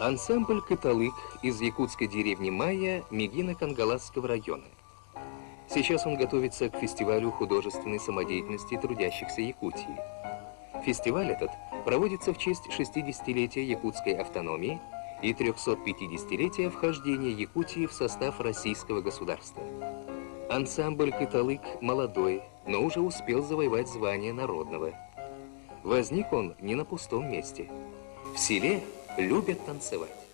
Ансамбль «Каталык» из якутской деревни Майя Мегино-Кангаласского района. Сейчас он готовится к фестивалю художественной самодеятельности трудящихся Якутии. Фестиваль этот проводится в честь 60-летия якутской автономии и 350-летия вхождения Якутии в состав российского государства. Ансамбль «Каталык» молодой, но уже успел завоевать звание народного. Возник он не на пустом месте. В селе любят танцевать.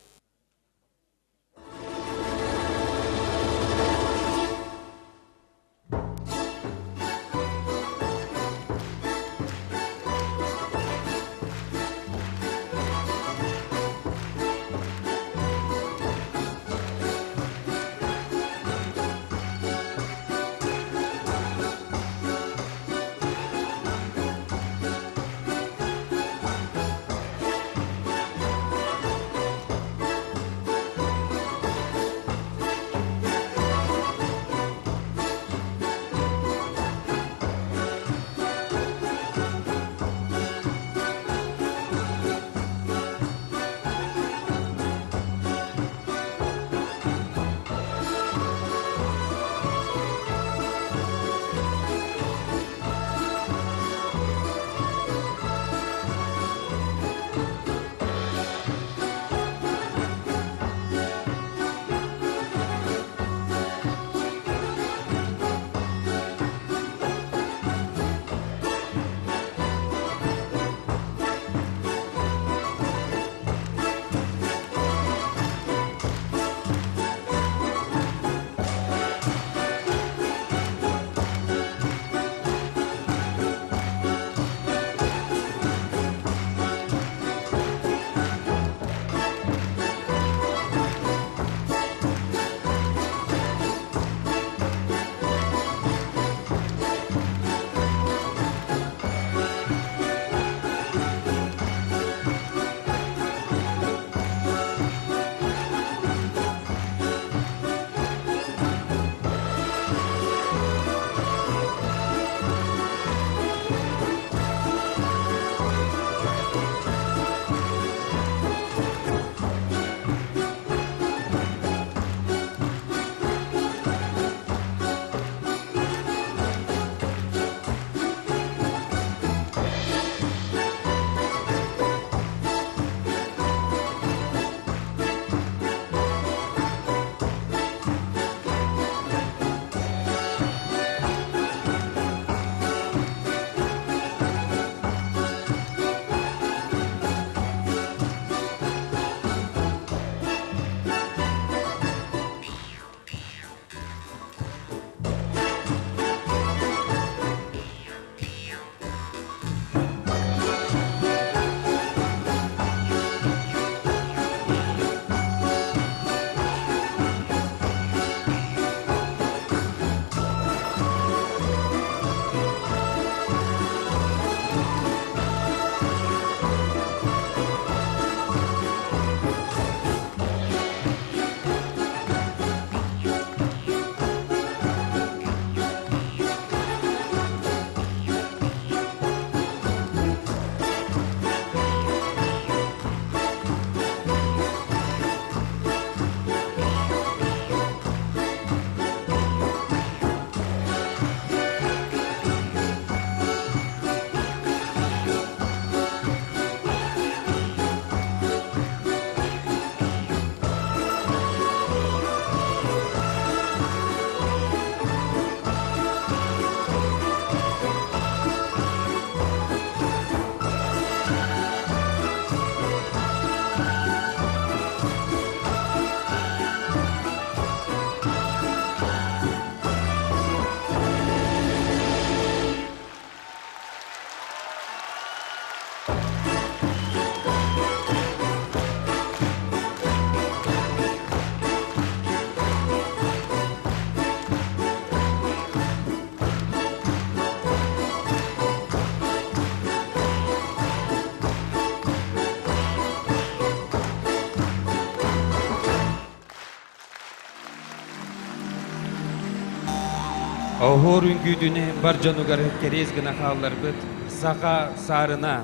Ohor üngüdüne barjanugар kerezgina hallarbyt, sağa sarına,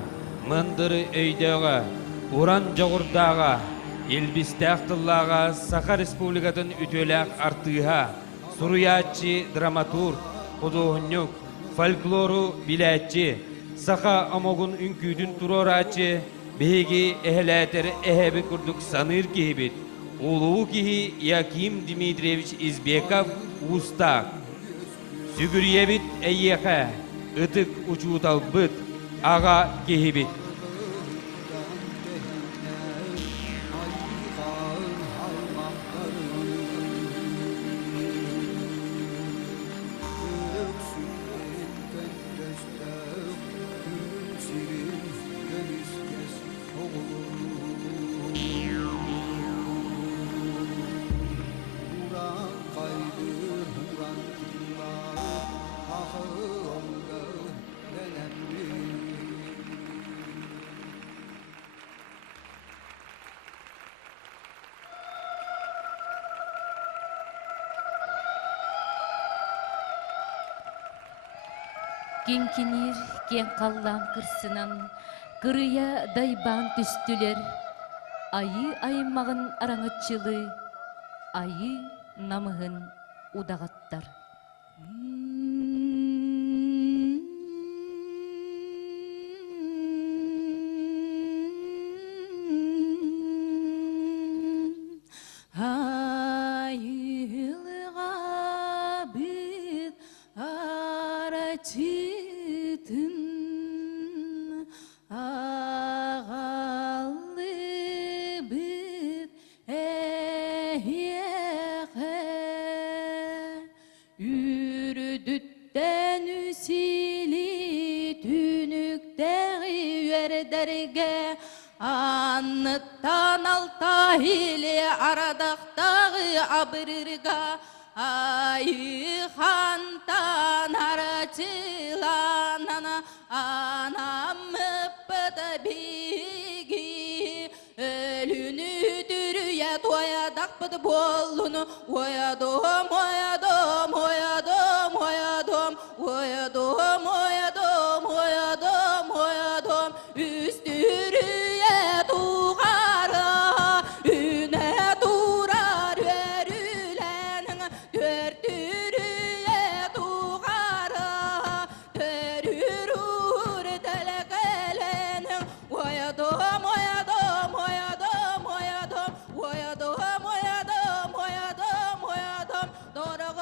mındırı öydöga, uran jogurdaga, Elbistaq tıllağa Saqa Respublikatın ütölaq artığa, suruyatçı, dramaturg, kodoğunyuk, folkloru biletçi, Saqa Amogun ünküdün turoratçı, begi ehlateri ehebi kurduk sanır gibit. Uluğu kihi Yakim Dimitrievich Izbekov usta. Sügüriyebit eyyehe, ıtık uçutal bıt, ağa gihibit. Кенкенер, кен қаллам кырсынан, кырыя дайбан түстүлер, айы айыммағын араңытчылы, айы намығын удағаттар. Айылға бит аратитін, ағалы бит әйеғе, үрдіттен үсілі түніктәғі өрдерге, анныттан алтайлы арадақтағы абырырға, айхантан арачыланана анам ыппыты биги, өлүнү дүрүе тоядақпыт болуну, оядом, оядом, оядом, оядом, оядом, оядом, оядом, оядом, үстүрүе туғара, үне турар өрүленің, төртүрүе туғара, төрүрүр тәләкәленің, оядом, оядом, оядом, оядом, оядом, оядом, оядом, оядом, дорог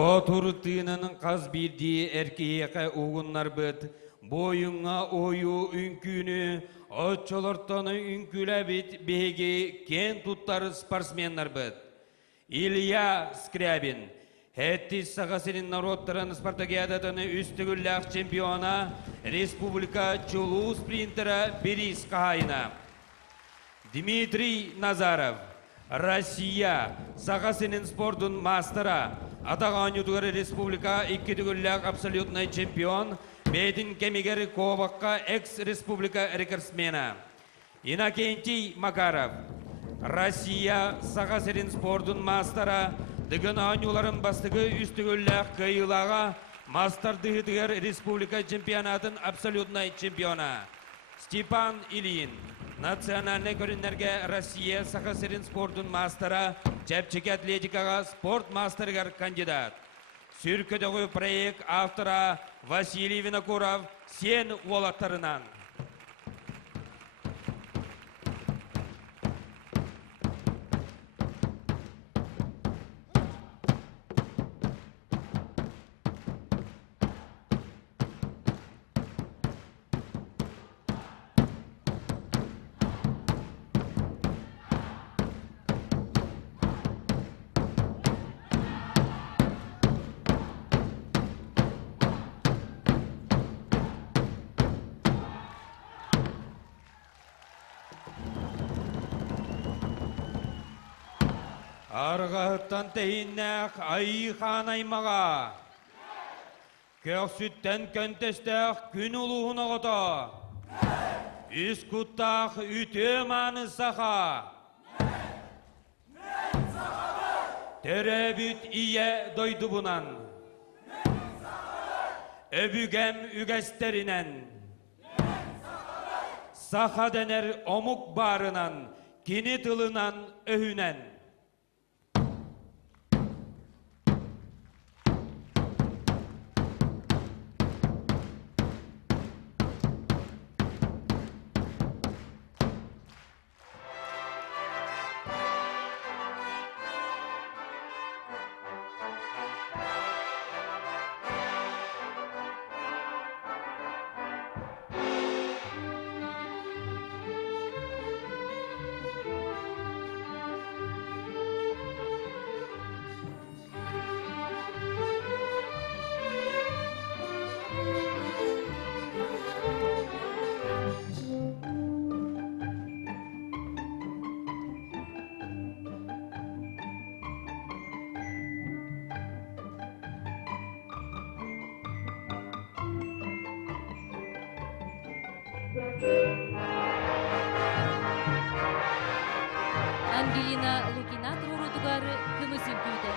Бо турутыынын қаз бирди эркееке угуннар быт, бойуңа ою үнкүнү, отчолортону үнкүләбит беги кен туттары спортсменнар быт. Илья Скрябин, Хеттис сағасырын народтарын спартакиадатыны үстігілләқ чемпиона, республика чулу спринтера Берис Кахайна. Дмитрий Назаров, Россия сағасырын спортын мастера, атаған ютугары республика иккетігілләқ абсолютный чемпион, бейдін кемегері коваққа экс-республика рекордсмена. Иннокентий Макаров, Россия сағасырын спортын мастера, дыгын анюларын бастығы үстігілләқ кайылаға мастер дығытығыр республика чемпионатын абсолютный чемпиона. Степан Ильин, национальный көрінлерге Россия сағасырын спортын мастера, чәпчеке атлетикаға спорт мастергар кандидат. Сүркөдігі проект автора Василий Винокуров сен олаттарынан. Арғағыттан тейіннәқ айыған аймаға. Көк сүттен көнтестәқ күн ұлуғын оғыта. Үз құттақ үті маны сақа. Төрәбіт ие дойды бұнан. Өбігем үгәстерінен. Сақа денер омық барынан, кені тылынан өйінен. Ангелина Лукина турурутугары күмісін күйді.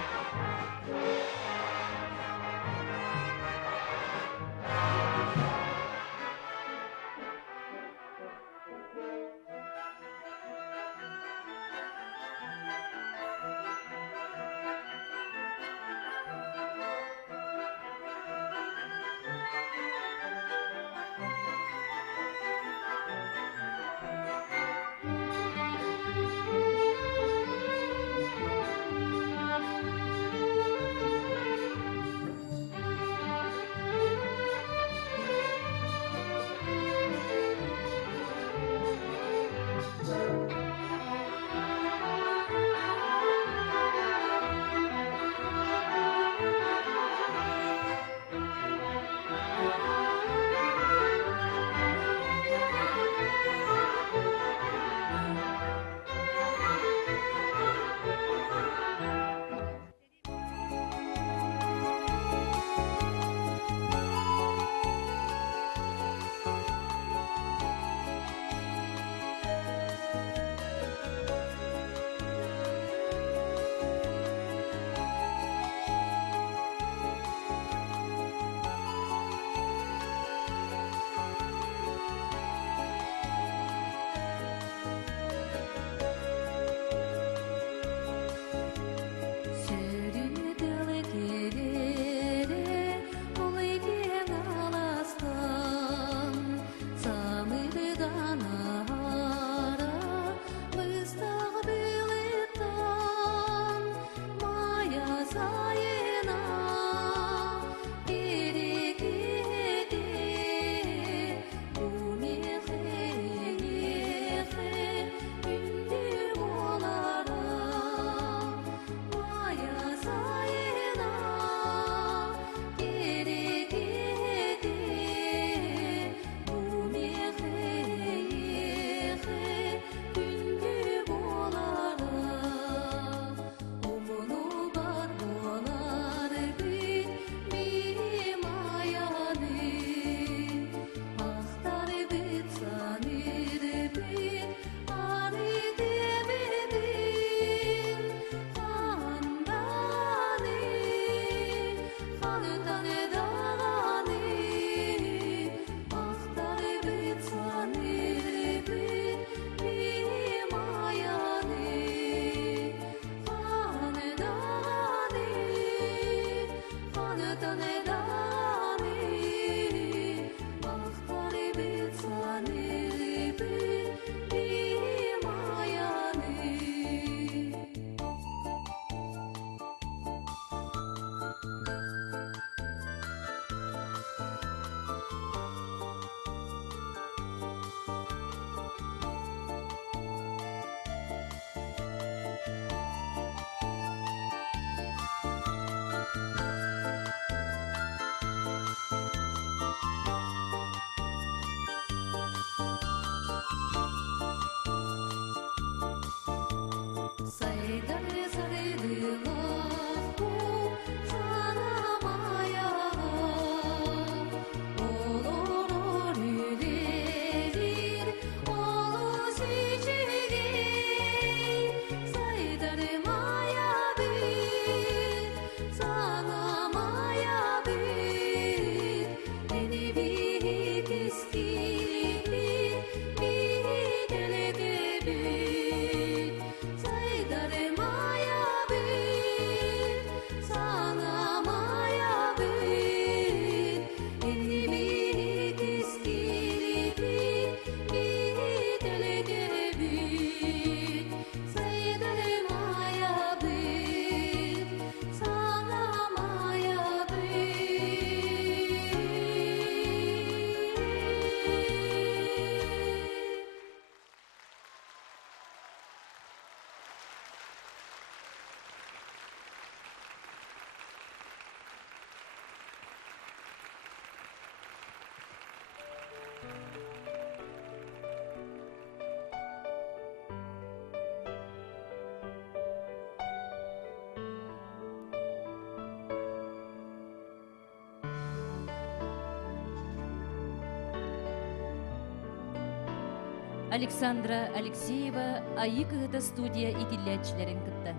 Александра Алексеева айы кыһыта студия итиллячилерин кытта.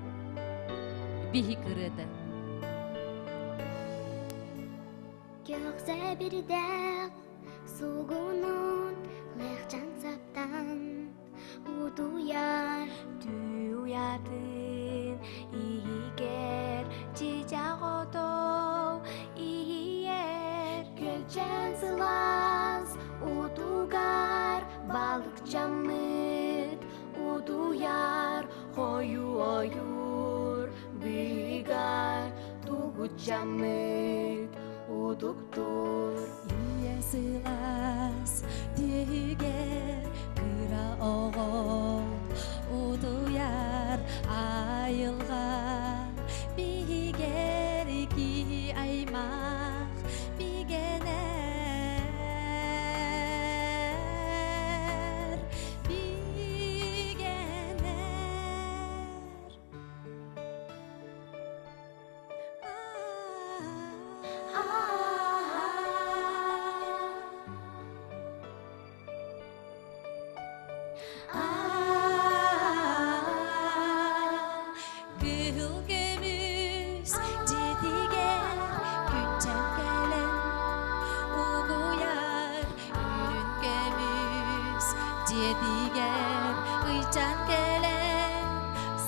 Бихи кырыты. Gökse bir dağ, sugunun lehçan saptan uduyar, duyadın iyiger, çiçek oto iyiyer. Gölçen sılaz, udugar, balık camıt, uduyar, hoyu oyur, bigar, tugut camıt. Uduktur Iye sılas diger kıra oğul uduyar ayılgar biger ki aymak bigener bigener Gülgümüz cedigen güncem gelen Uguyar ürüngümüz cedigen Uycan gelen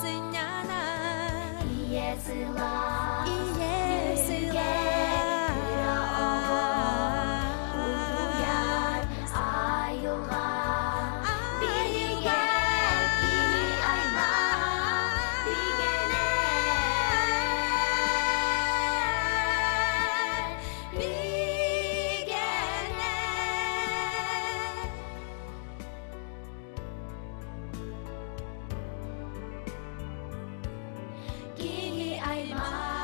Sınyanar iye sılar İye sılar Uduyar ayılgar Biger ki aymak bigener bigener Ki aymak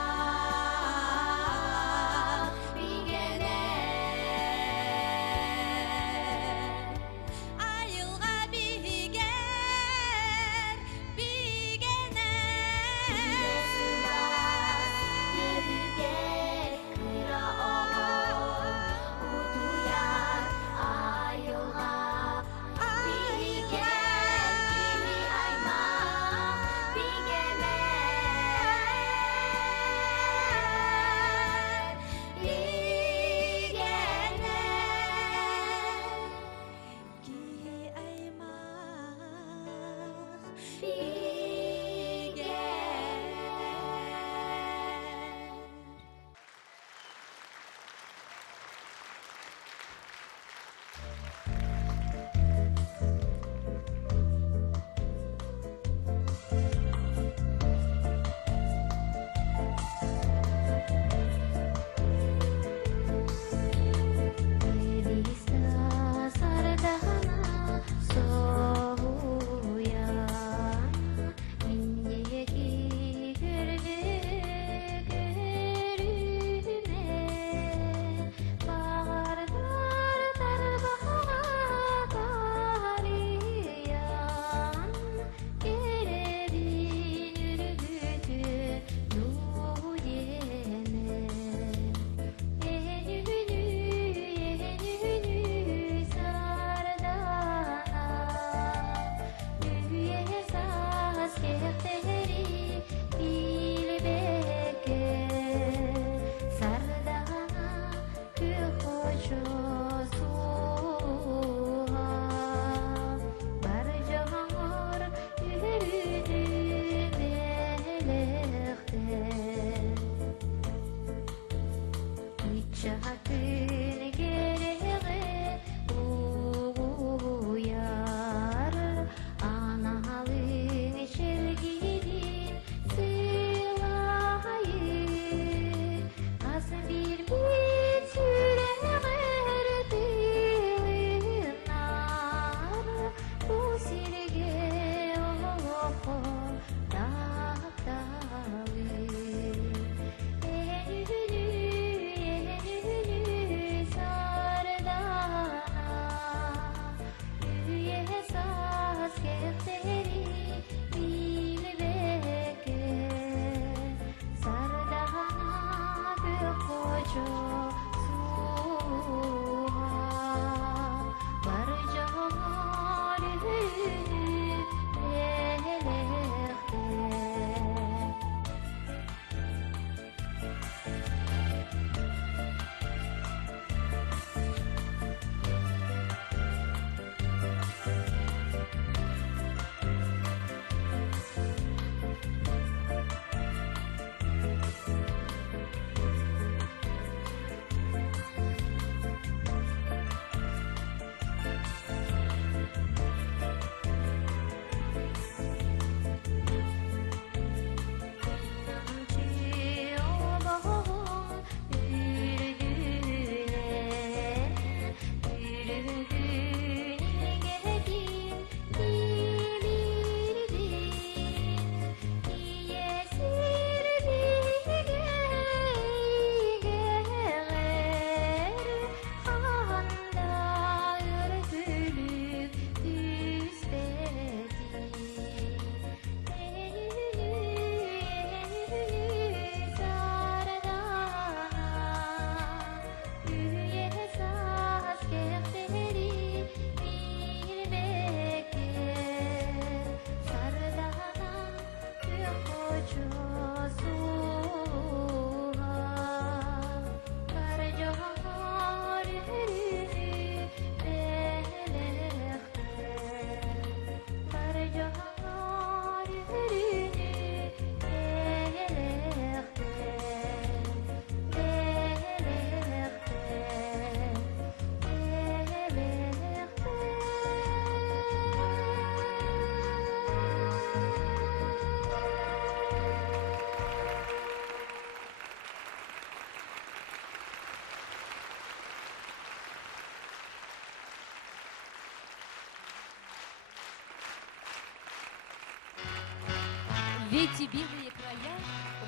В эти белые края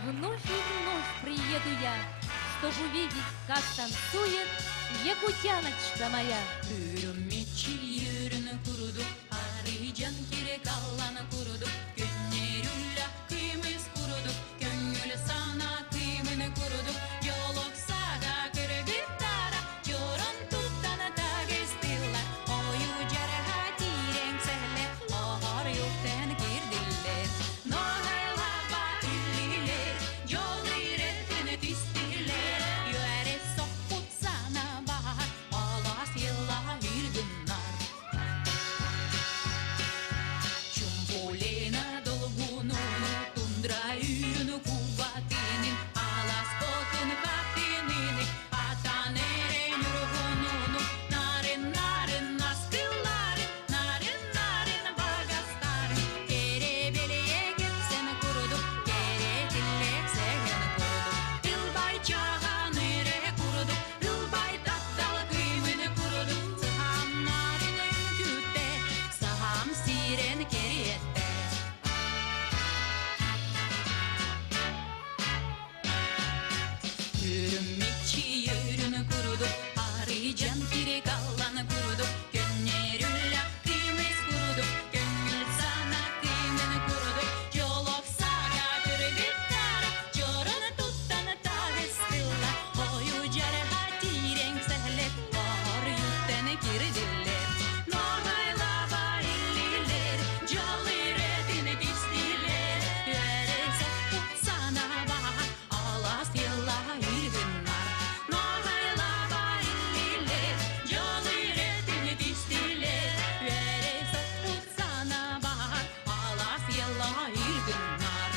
вновь и вновь приеду я, чтобы увидеть, как танцует якутяночка моя. Үрümmetçi yürünü kurudu, arayacağın kere kallanı kurudu. Günlerülle kıymız kurudu, gönlü sana kıymını kurudu. Yoluk sağa göre bir tara, çoran tutana da gezdiler. Oyu cerha diren sehle, ahar yoktan girdiler. Nohayla illiler, yol iretini distiler. Yöre sokut sana bahar, alas yılla hirgınlar. Чумполена долгуну, тундра ürünü kuvvetinin, alas botun kapinin, ataneren yurgununu, narin narin askıların, narin narin bagasların, kerebeleye gitsen kurudu, kere dillek sehen kurudu, ılbay çağa nere kurudu, ılbay tattal kıymını kurudu, saham narinin kütte, saham siren keriyette. Yürümekçi yürünü kurudu, arayacağın kiri kallanı kurudu. Gönlürülle kıymız kurudu, gönül sana kıymını kurudu. Yolok sağa göre bir tara, çoranı tutanı da vesilla. Oyu cerha diren sehle, bahar yütten girdiler. Normayla illiler, jolly redini distiler. Yere sokut sana bahar, alas yılla hirgınlar. Normayla illiler, jolly redini distiler. Yere sokut sana bahar, alas yılla hirgınlar.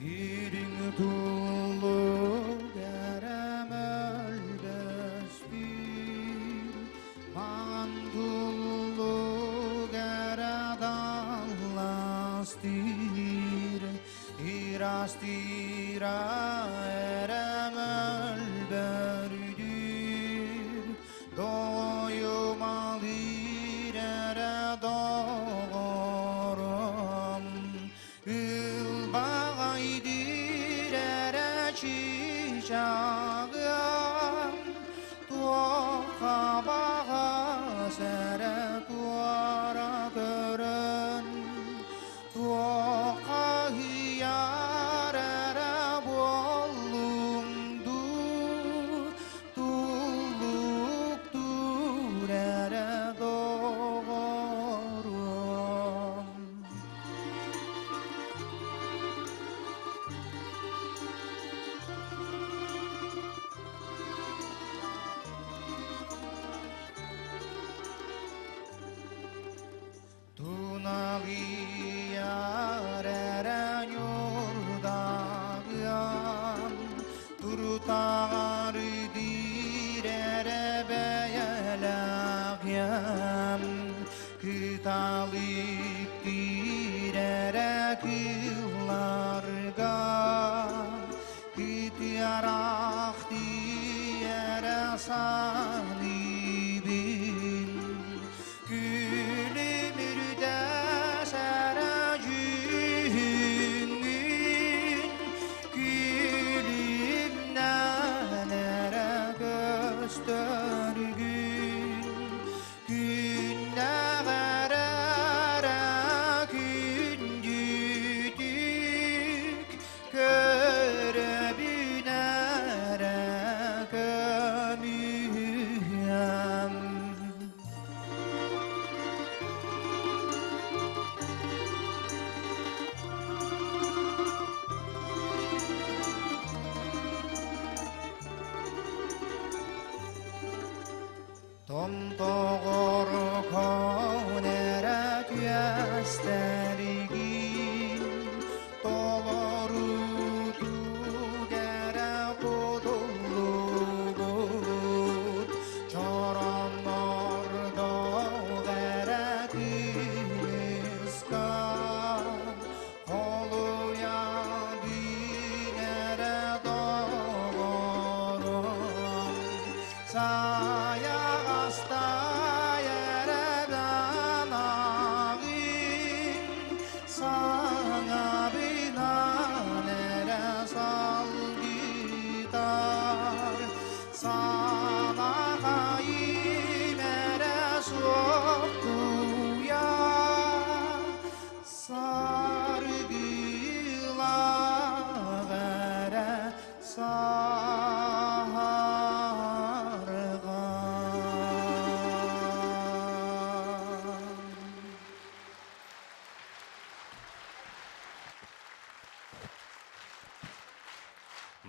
Ирин тулу гарамал даспир, мандулу гарадалластир, ирастира эрамал бәрдир, доюмалир эрадорам, Ülbağaydır çiçeğim, tuğa bağa sere tuara görün, tuğa hiyar ere bu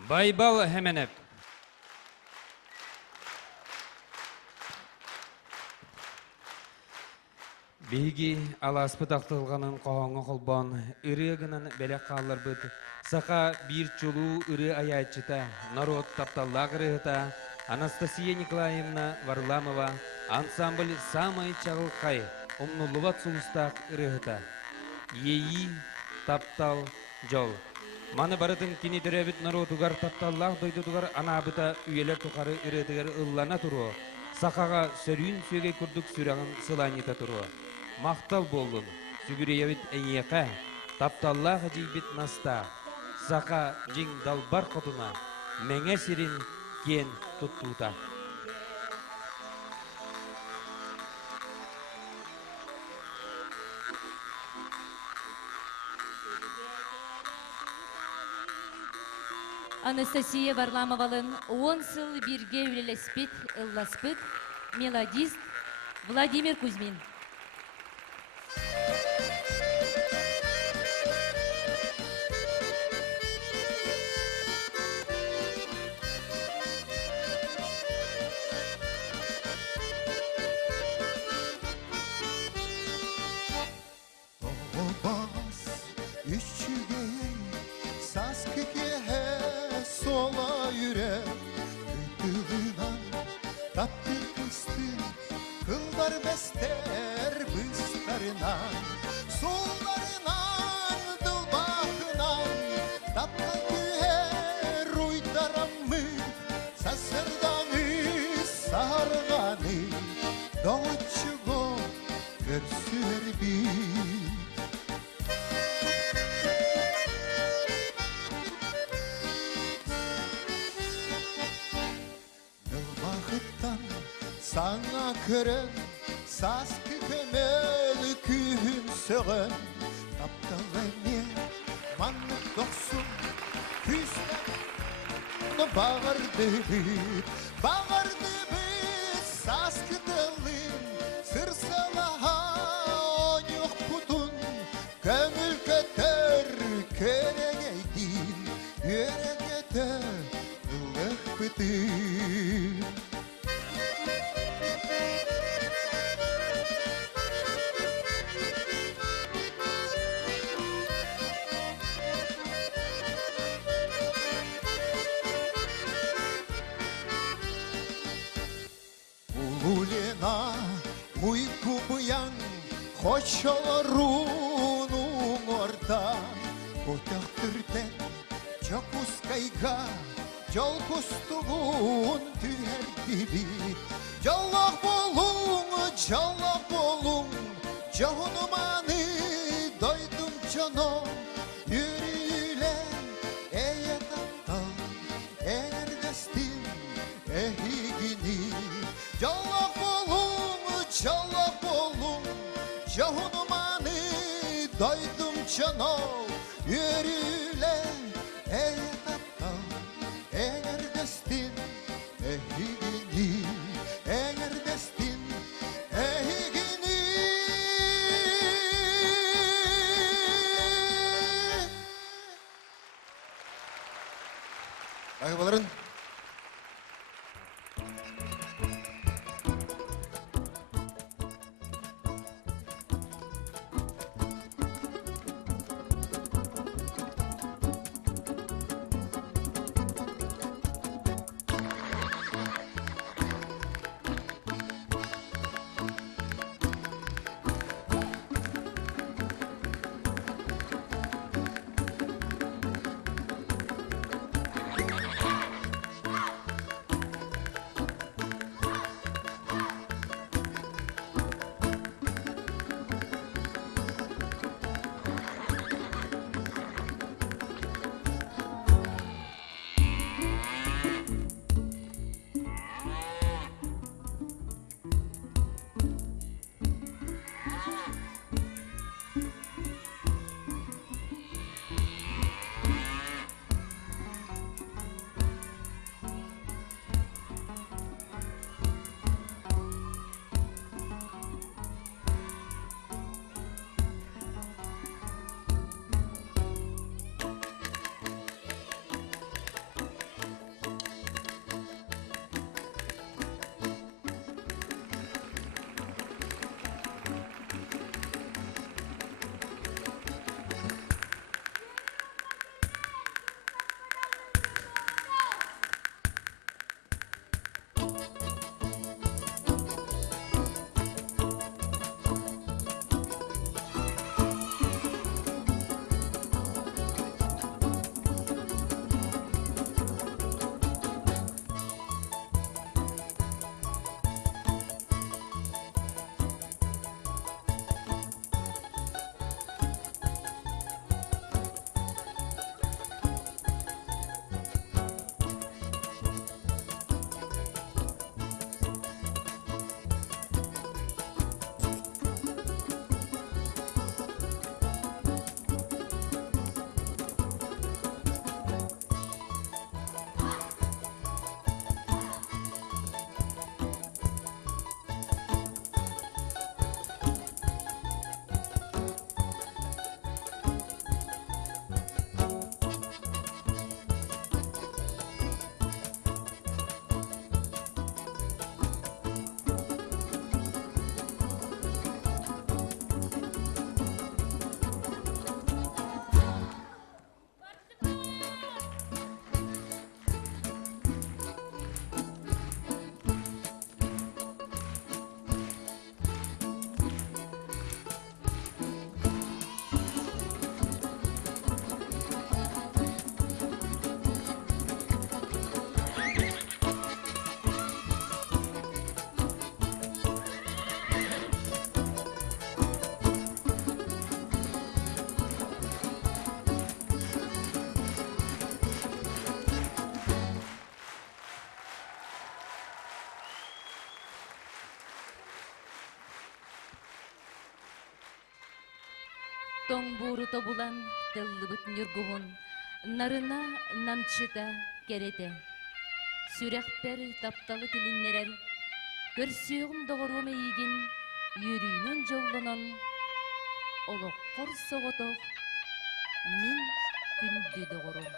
Байбал Хеменев. Биги аласпы тақтылғанын қоғаңы қолбан, үрегінін бәлек қалар бұд. Сақа бір чулу үрі аячыта, народ тапталлақ рыгыта, Анастасия Николаевна Варламова, ансамбль «Самый чағылқай», умнулыват сулыстақ рыгыта. Ейі таптал жол. Маны барытын кені түрәбіт народугар тапталлақ дойдудугар анабыта үйелер тұқары үредігер ұллана тұру. Сақаға сөрін сөге күрдік сүрағын сыланита тұру. Мақтал болын, сүгіреевіт әйеқа, тапталлағы жейбіт наста, сақа жин далбар қотына, мәңе сирин кен тұттута. Анастасия Варламовалын 10 сыл бирге үлелеспет, ылласпет, мелодист Владимир Кузьмин. Olmaz üçügeyin saskıkehe sola yürek Gıdığınan tattır kıstın kıllar bester bıstarından Sollarından dılbakından tatlı güher uydaramı Sasırdanı sarganı Doğuçuğu görsür bir Nılbağıttan sana kırın Saskı kömel kühün söğün Taptalı manlık doksun Küslen bağırdı Saskı dılın Sırsalaha on yok putun Kömül köter köregeydin Yüregete ılık bıdın Улина uyku buyan Hoşolarunun orada Kotaktırden çok uskayga Jol kustuğun tüher gibi Jallak bolun Johunumanı doydum canım Yürüyle eye tattal Erdestin ehigini Jallak bolun Johunumanı doydum canım Yürüyle eye tattal Erdestin ehigini Erdestin ehigini Ayıbaların Тоң буруто булан тыллыбыт нүргугун, нарына намчыта керете. Сүрәхпер тапталы тилиннерер, көрсüğüm doğrumu ийгин, yürüyünün жоллонон, олоққор соғотоқ, мин күнді доғырым.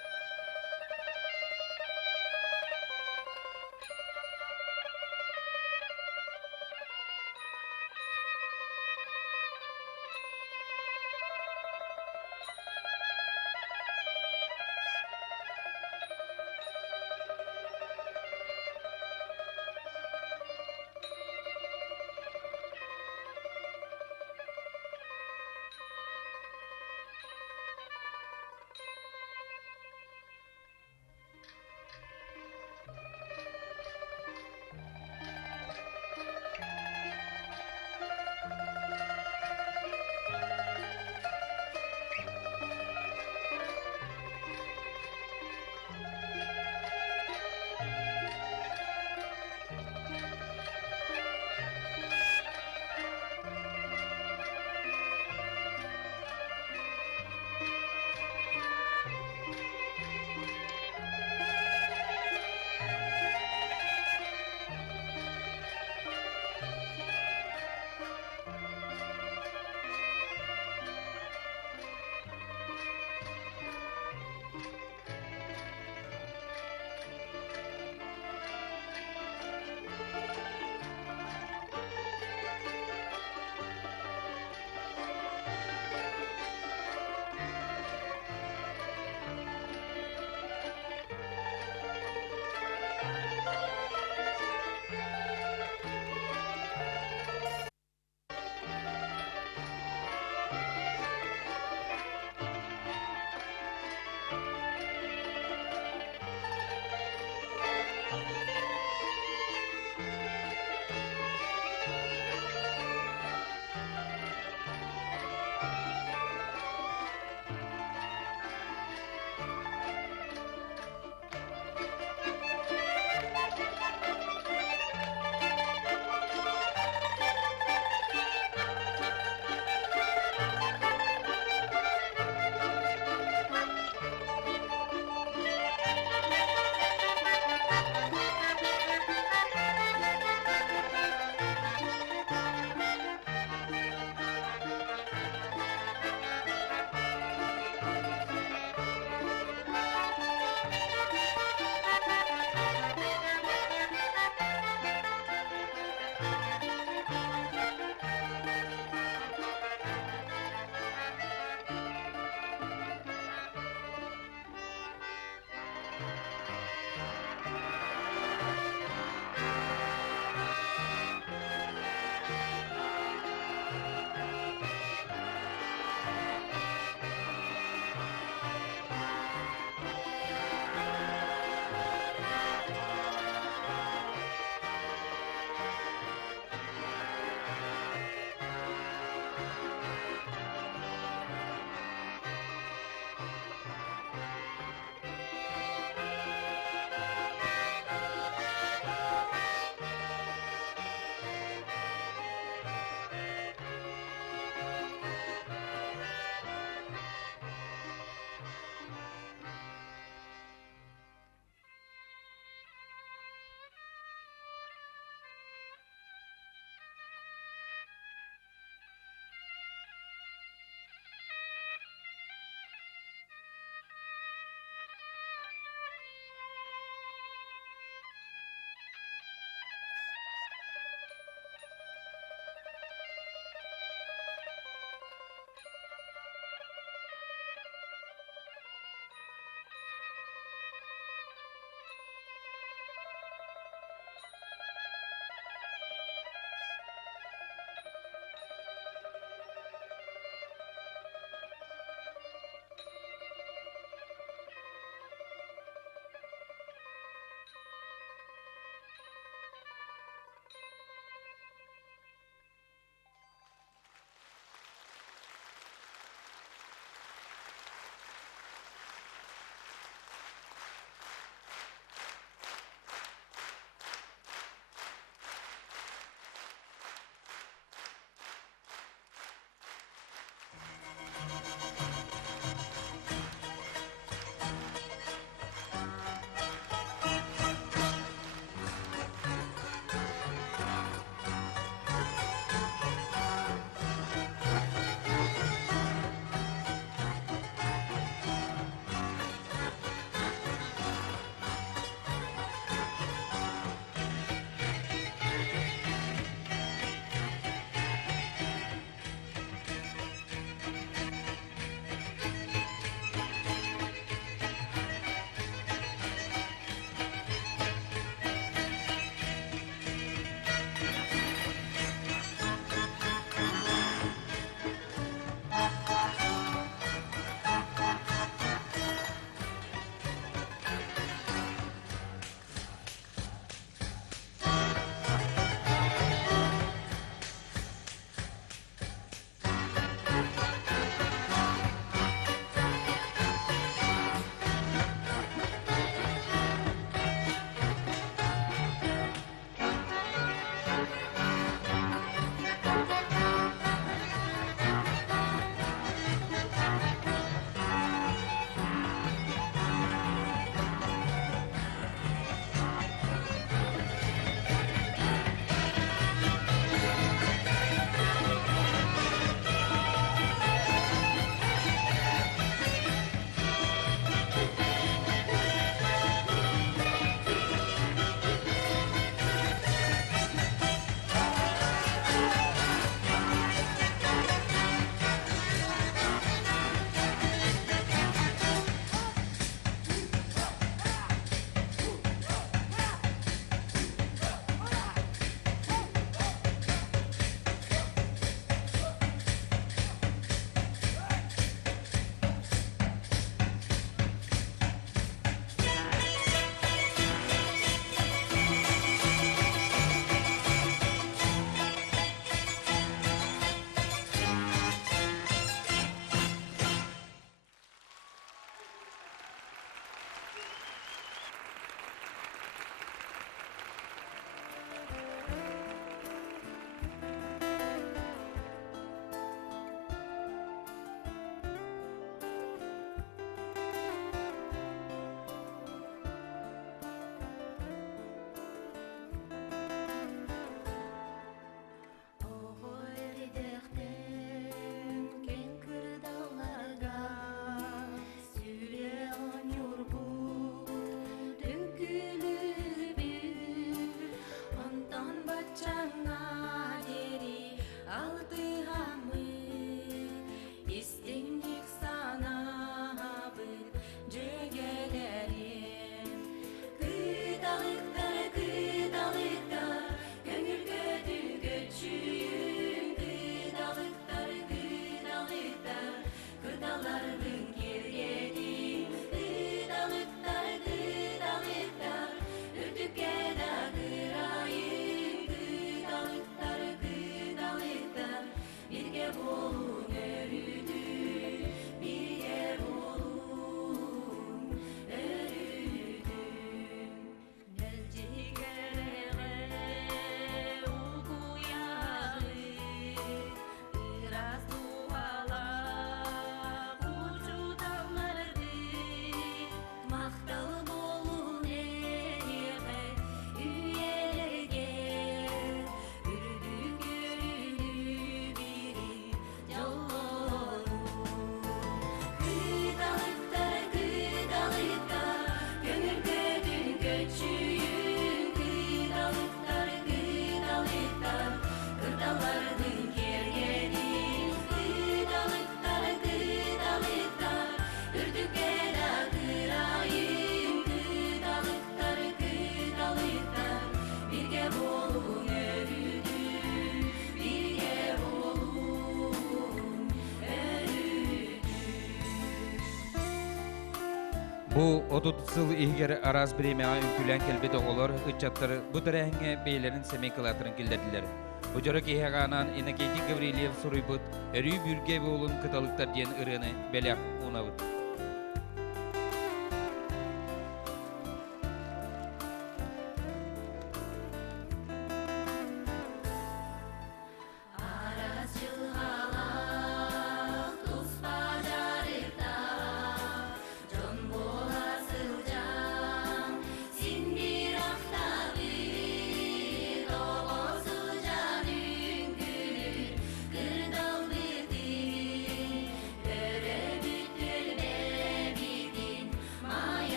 Бу 30 сыл игер араз премияга үкүлән келбет оголор ычаттары бу тәрәһеңе бейлерин семейкалатырын килдердилер. Бу жора киһаганан Иннокентий Гаврилиев суруйбут өрү бүрге болун кыталыктар диен ырыны белек унабыт.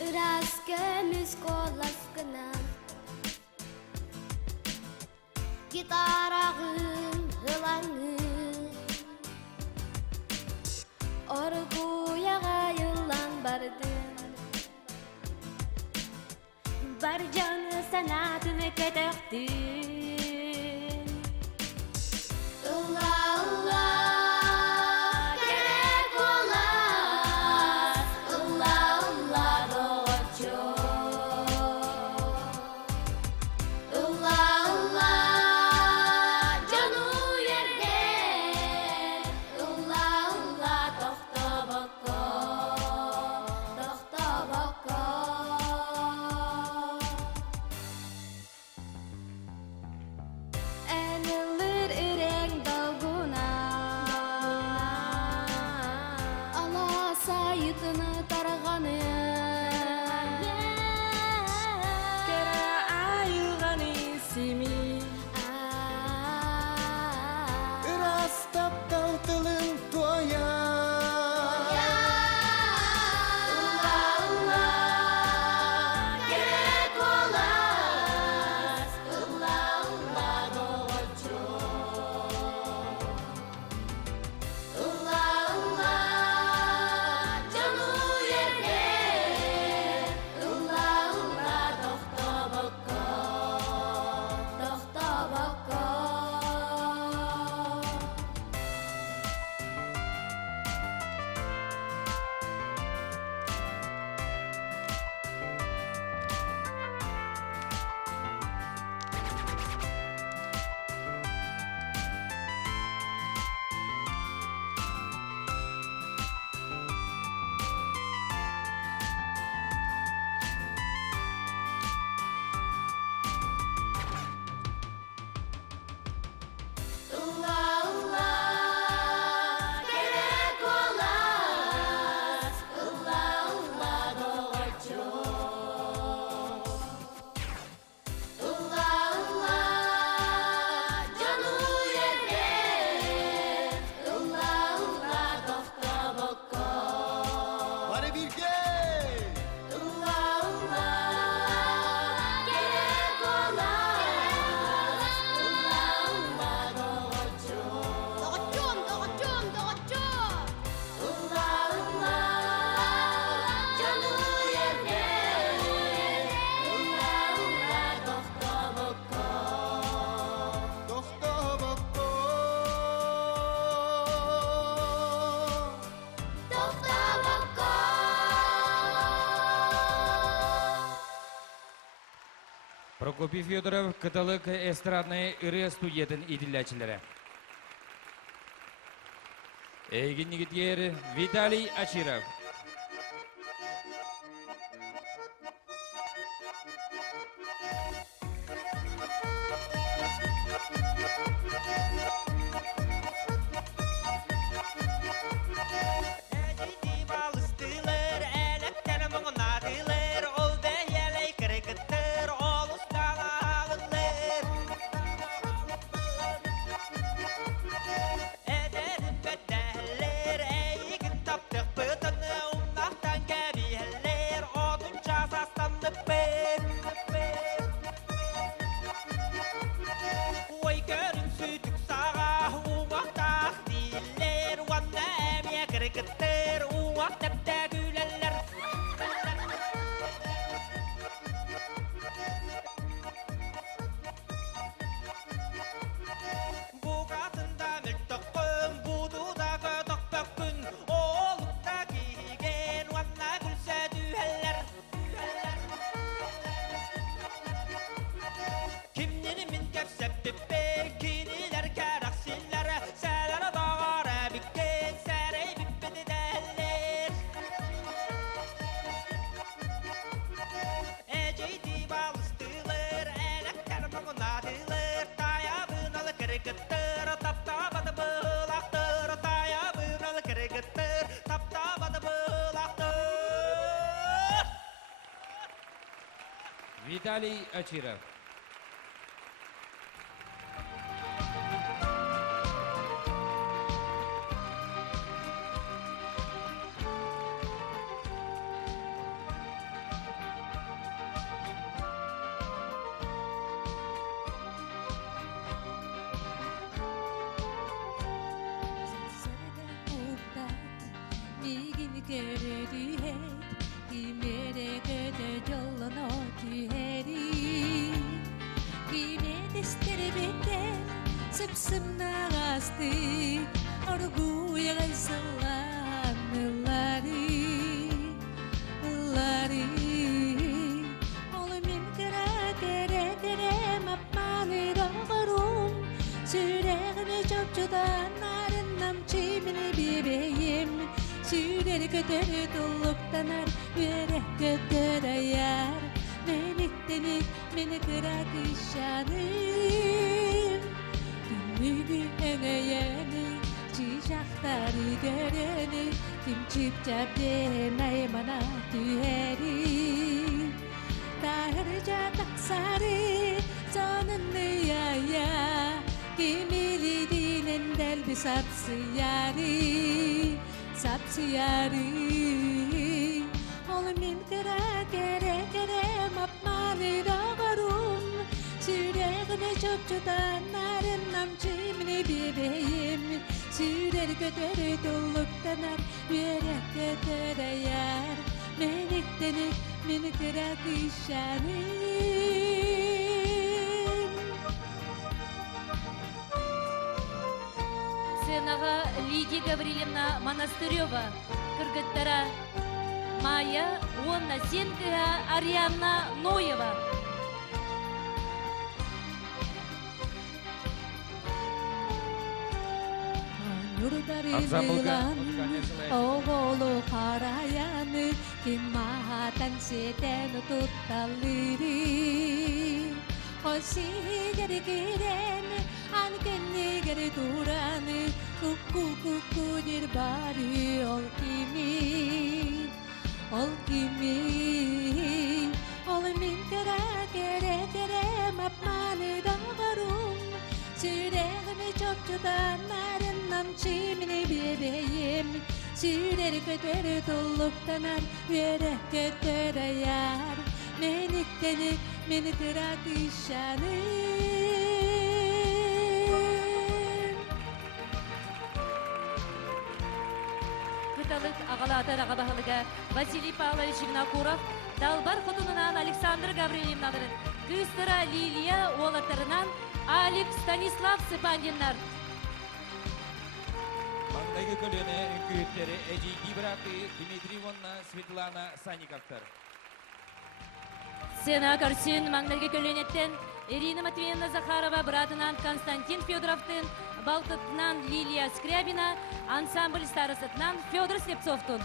Raskömys kollaskına Gitarağın hılanı Orguya yıllan bardın Barcanı sanatını ketektin Ula ula gerek olas Ula ula doğaço Ula ula canu yerden Ula ula tohta bako Tohta bako Enilir ireng dalguna Ala sayıtını tarağanı Kera ayılgan isimi Rastap tılın toya Ula ula gerek olas Ula ula doğaço Ula ula canu yerden Ula ula tohta bako Tohta bako Ula ula gerek olas Ula ula doğaço Ula ula canu yerden Ula ula tohta bako Var birge Ula ula gerek olas Ula ula doğaço Doğaçom Ula ula canu yerden Ula ula tohta bako Tohta bako Tohta bako Прокопий Федоров кыталык эстрадный ыры студиятын идиллячилери. Эйгин нигитер Виталий Ачиров. Эдиди балыстылар, әләктәр моңнадылар, ол бәйәләй кіргіттір, ол ұстана алынлар. Әдәріп бәттәлер, әйігін таптық бұтыны, ұмнақтан кәбиәлер, отын жасастанды бәр. Ой көрін сүйтік саға, уңақтақ дейілер, уанна әмия кіргіттір, уңақ тәпті күләлер. Бұғатында мүлттік күн, бұдудағы тоқпақ күн, олықта кейген, уанна күлсә дүйәлер. Kimleri min kefsep bippen, kiniler karaksiller, seler dağara bikken, serey bippedi derler. Eceydi balıstılar, elekter muğnadılar, tayabın alı kırgıttır, taptabadı bılaktır, tayabın alı kırgıttır, taptabadı bılaktır. Виталий Ачиров. Sepsem nagasti, orgullo ay salam lari, lari. Olemin kere mapmani rovarum, sürekli çöpçüden narın namçimini bebeğim, sürekli kötü doluktanar, verek kötü ayar, menik meni kırak işanım. Mügü engeyeni, çiçakları göreni, kim çipçap demey bana tüheri. Tahırca taksarı, sonunu yaya, kimili dinin del bir sapsiyari. Olemin kere mapmani rovarum, sürekli çöpçüden narın namçimini bebeğim, sürekli kötü doluktanar, verek kötü ayar, meni kırak işanım. Сценаға Лидия Гаврилевна Монастырева, Кыргыттара, Майя Оннасенкова, Арианна Ноева. Ансамбльға музыкальный сыйлайшы. Oğulu harayanı kim mahatan seden tutaliri. O sigari giren an kenni gari duranı kuku dirbari ol kimi. Ol min kere mapmani davarum. Sürekli çöpçüden narın namçimini bebeğim, sürekli kötü doluktanar, verek kötü ayar, meni kırak işanım. Кыталык ағалатыр ағабағылыға Василий Павлович Винокуров, Далбар Хотунынан Александр Гаврилевналарын, Кыстыра Лилия Олатырынан Алик Станислав Сыпандиннар. Маңдайгы көлөне үкүеттері Эжи Гибраты, Дмитриевна, Светлана Санниковтар. Сцена көрсін маңдайгы көлөнеттен Ирина Матвеевна Захарова, братынан Константин Федоровтын, Балтытынан Лилия Скрябина, ансамбль старысытынан Федор Слепцовтун.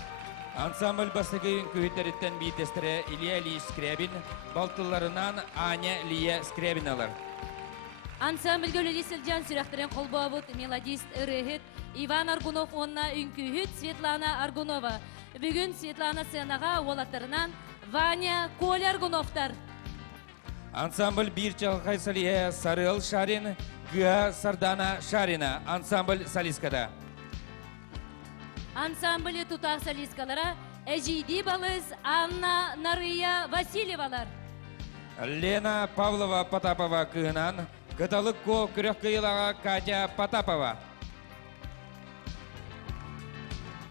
Ансамбль бастығы үкүеттеріттен бейтестері Илья Ильич Скрябин, Балтыларынан Аня Лия Скрябиналар. Ансамбль гөлелесілден сүрәхтерен қолбабыт мелодист ырыхыт Иван Аргунов онна үнкүйіт Светлана Аргунова. Бүгін Светлана сценаға олаттарынан Ваня Коля Аргуновтар. Ансамбль Бирчал Хайсалия Сарыл Шарин, Гюа Сардана Шарина. Ансамбль солисткада. Ансамбль тутақ солисткалара Эжиди Балыз Анна Нарыя Васильевалар. Лена Павлова Потапова кыынан, Каталык ко күрөк Катя Потапова.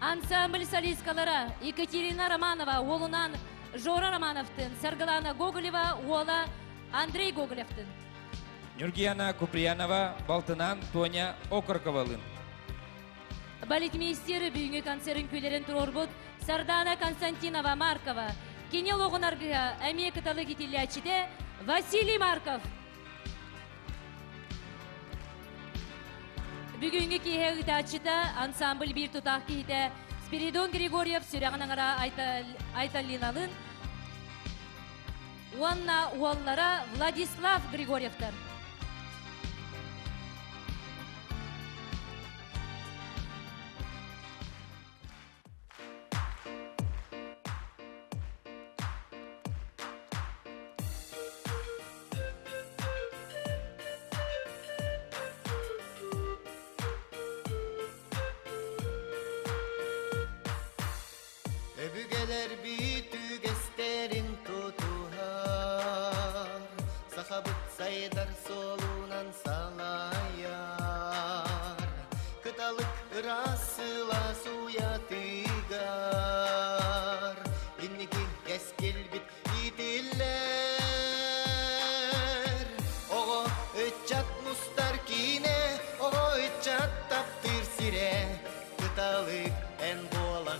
Ансамбль солисткалара Екатерина Романова олунан Жора Романовтын, Саргалана Гоголева ола Андрей Гоголевтын. Нюргияна Куприянова Балтынан Тоня Окорковалын. Балетмейстері бүйінгі концерін күйлерін тұрорбұд Сардана Константинова Маркова. Кенел оғынарғыға әме каталы кетелячіде Василий Марков. Бүгінгі кейі ұтачыда ансамбль бір тұтақ кейді Спиридон Григорьев сүрәғыныңыра айталиналын. Онна уоллара Владислав Григорьевтар. Öbügeler bitügesterin tutuhar Sahabıt saydar solunan salayar Kıtalık ırasıla suya tıgar İnniki keskel bit itiller Oğo öçat mustar kine Oğo öçat taptır sire Kıtalık en boğalağı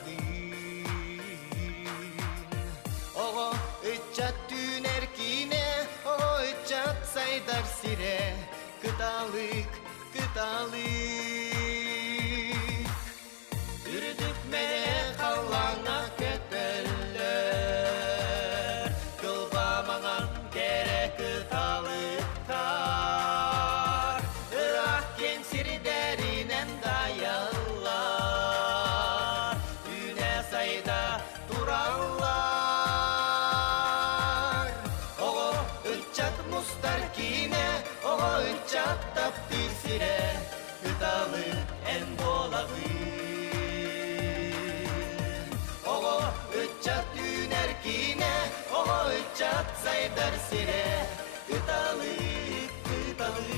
Oğo üçat tüner kine, oğo üçat saydar sire, kıtalık, kıtalık. Ürdük mene kallana kötüller, kılbamagan kere kıtalıktar. Irak kensiri derinen dayallar, üne sayda durallar. Mustarkine, oğo üçat taptır sire, kıtalık en bolağı. Oğo üçat dünerkine, oğo üçat saydar sire, kıtalık, kıtalık.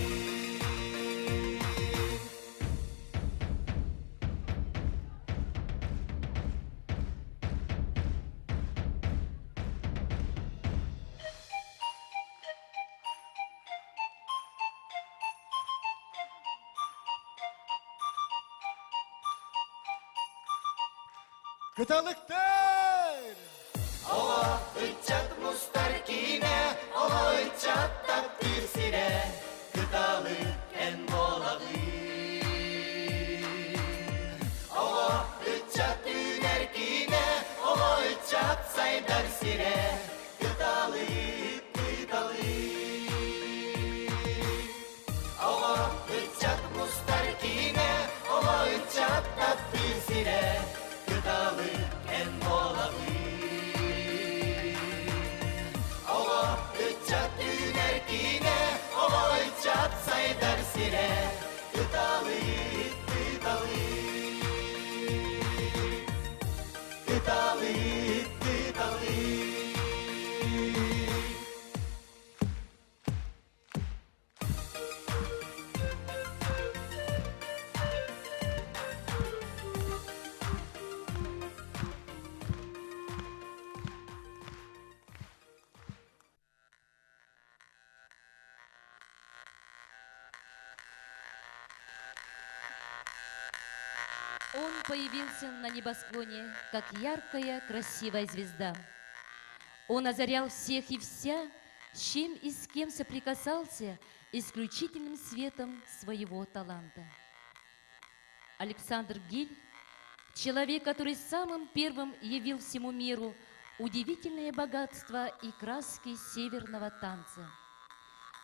Kıtalıktır! Oğo üçat mustarkine, oğo üçat taptır sire, kıtalık en bolağı. Oğo üçat dünerkine, oğo üçat saydar sire, kıtalık, kıtalık. Oğo üçat mustarkine, oğo üçat taptır sire, kıtalık en bolağı. Oğo üçat dünerkine, oğo üçat saydar sire, kıtalık, kıtalık. Kıtalık, kıtalık. Он появился на небосклоне, как яркая, красивая звезда. Он озарял всех и вся, с чем и с кем соприкасался исключительным светом своего таланта. Александр Гиль, человек, который самым первым явил всему миру удивительное богатство и краски северного танца.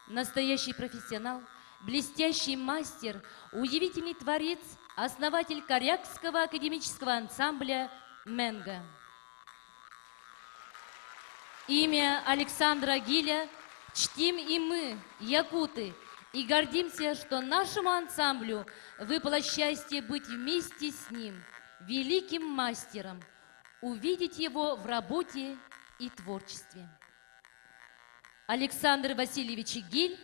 Настоящий профессионал, блестящий мастер, удивительный творец, основатель корякского академического ансамбля «Менга». Имя Александра Гиля чтим и мы, якуты, и гордимся, что нашему ансамблю выпало счастье быть вместе с ним, великим мастером, увидеть его в работе и творчестве. Александр Васильевич Гиль,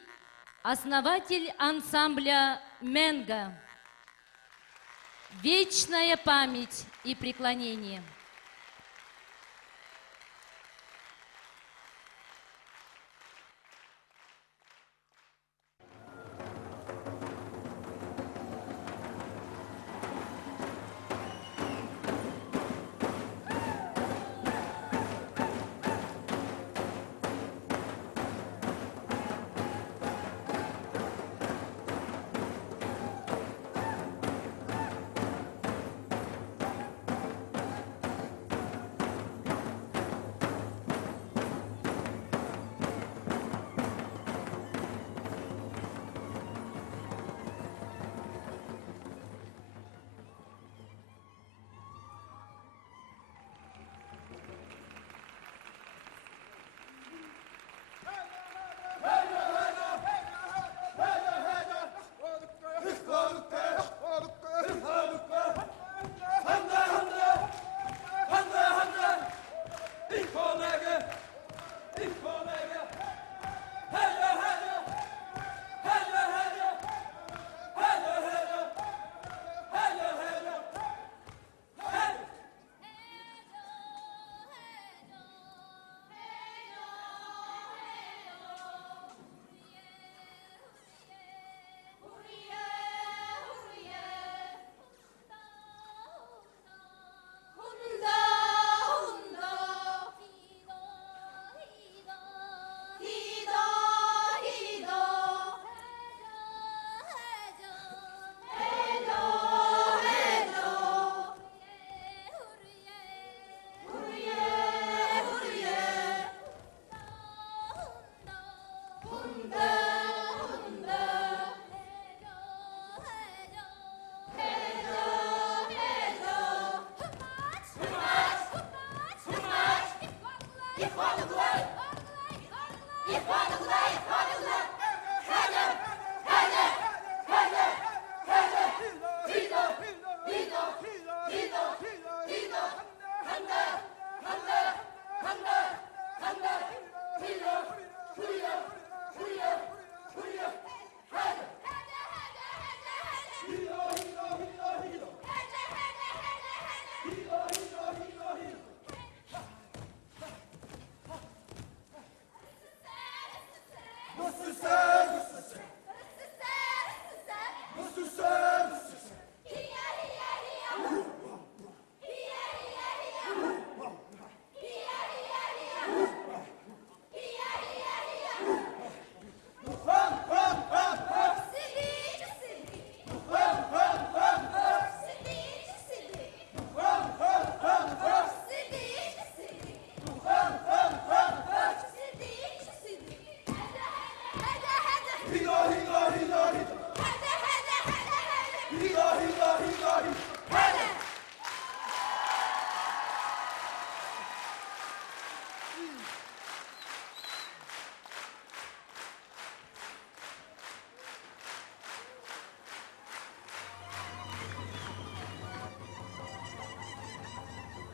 основатель ансамбля «Менга». Вечная память и преклонение.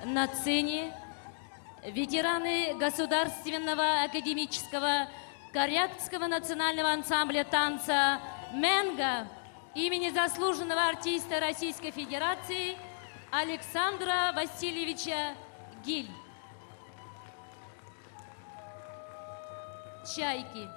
На сцене ветераны Государственного академического корякского национального ансамбля танца «Менга» имени заслуженного артиста Российской Федерации Александра Васильевича Гиль. «Чайки».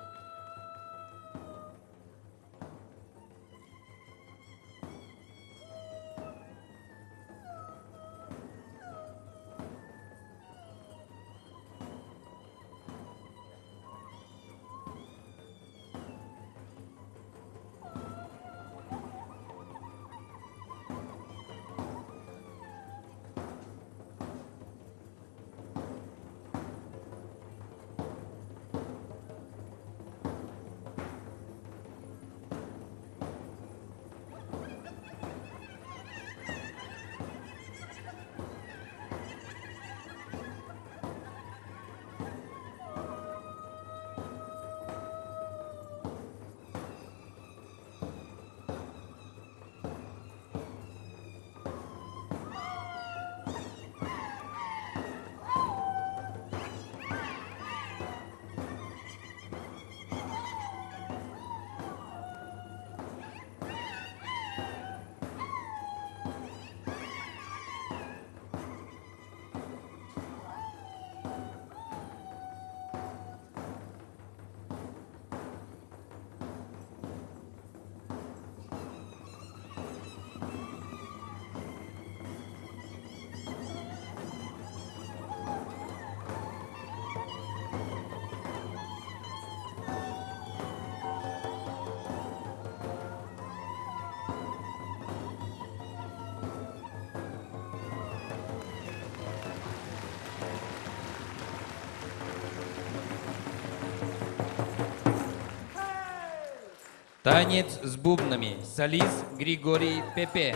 Танец с бубнами. Солист Григорий Пепе.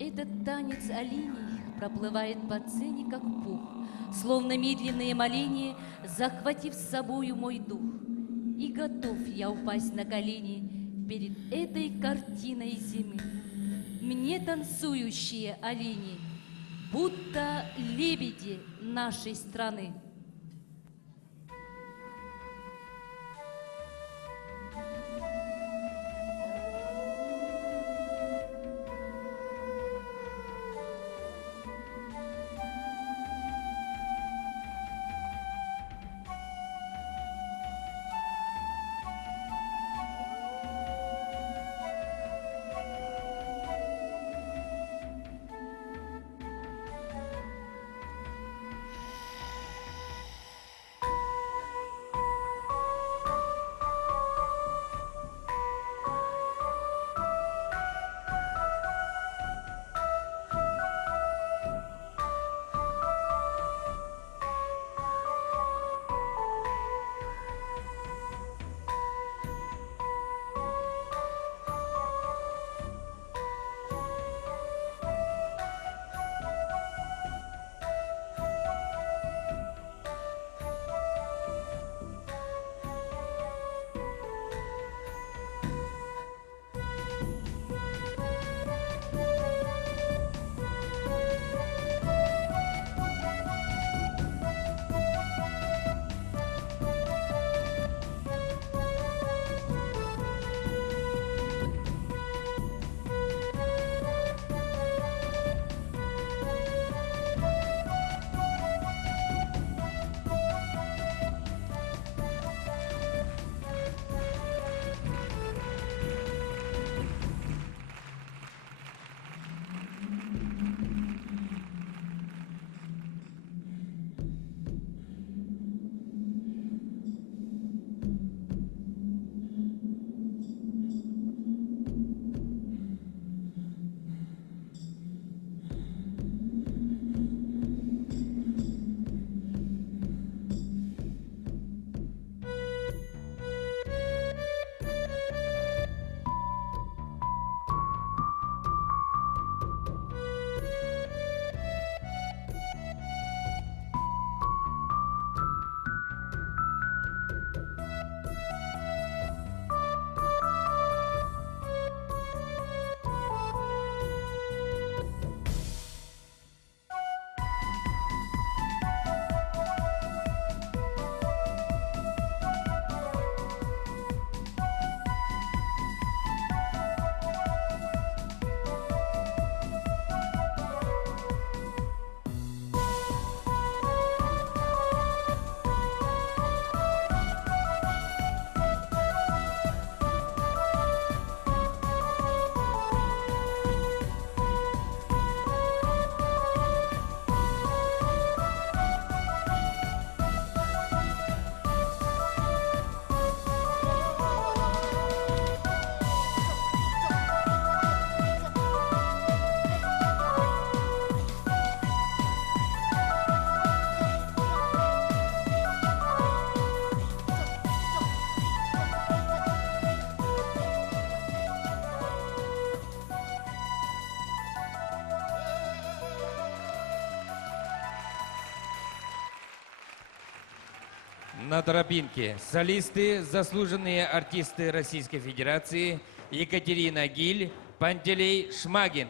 Этот танец оленей проплывает по сцене, как пух, словно медленные моления, захватив с собою мой дух. И готов я упасть на колени перед этой картиной зимы. Мне танцующие олени, будто лебеди нашей страны. На тропинке солисты, заслуженные артисты Российской Федерации Екатерина Гиль, Пантелей Шмагин.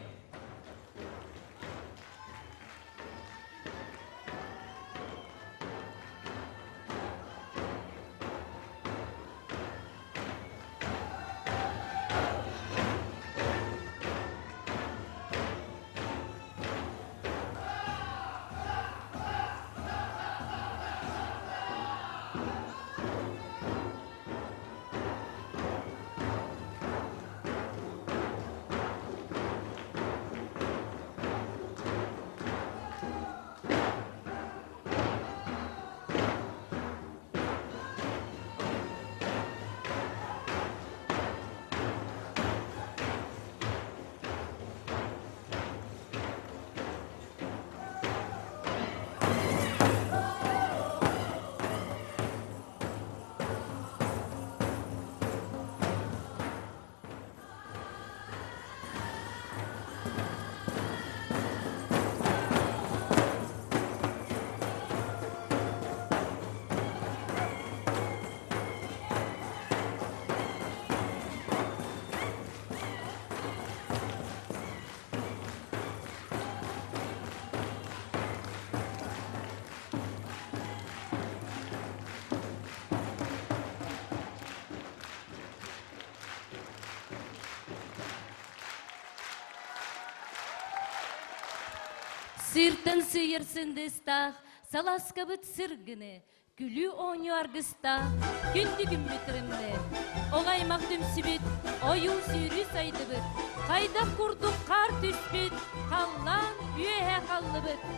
Сыртын сыйырсын дыстақ, саласка бұт сыргыны, күлі оңы аргыста, күндігім бүтірімді. Оғай мақтым сүбіт, ойыл сүйрі сайды бұт, қайда құрдық қар түспіт, қаллан үйе қаллы бұт.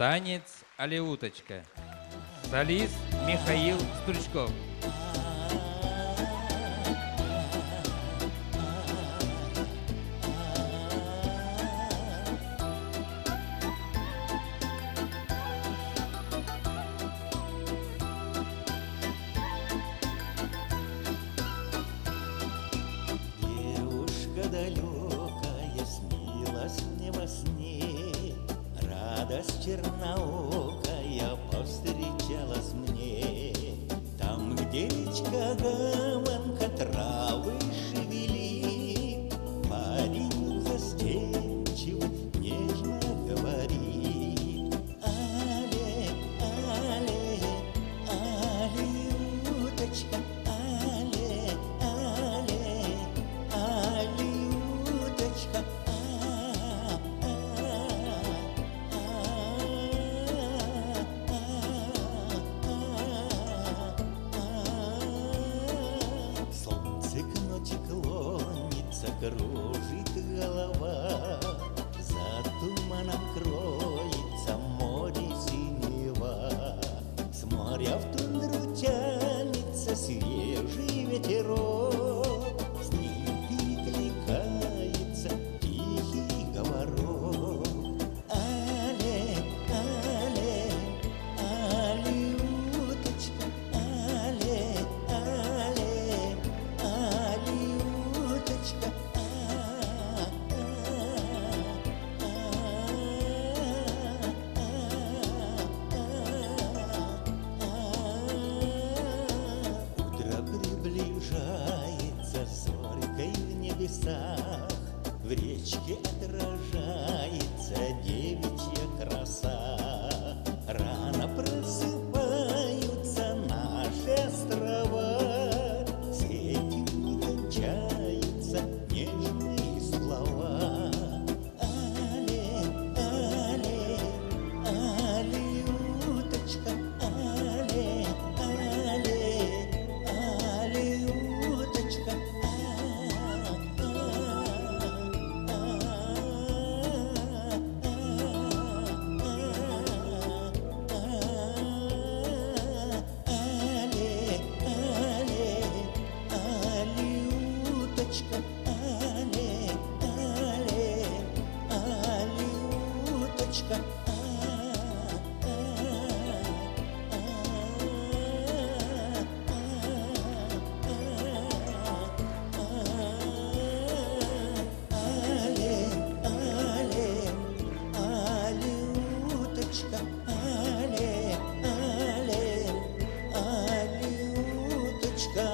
Танец «Алеуточка». Солист Михаил Стручков. Девушка далекая снилась мне во сне, радость черноокая повстречалась мне. Там, где речка гаванка травы шевелит, парень застенчиво нежно говорит. кружит голова, за туманом кроется море синего. С моря в тундру тянется свежий ветерок, с ним перекликается тихий говорок. Але, але, алюточка, але, але, алюточка, Утро приближается зорькой в небесах, в речке отражается девичья краса. Рано просыпаются наши острова, сетью кончаются нежные слова. Але, але, алюточка, але, але, алюточка, але, але, алюточка, але, але, алюточка, але, але, алюточка, але, але, алюточка.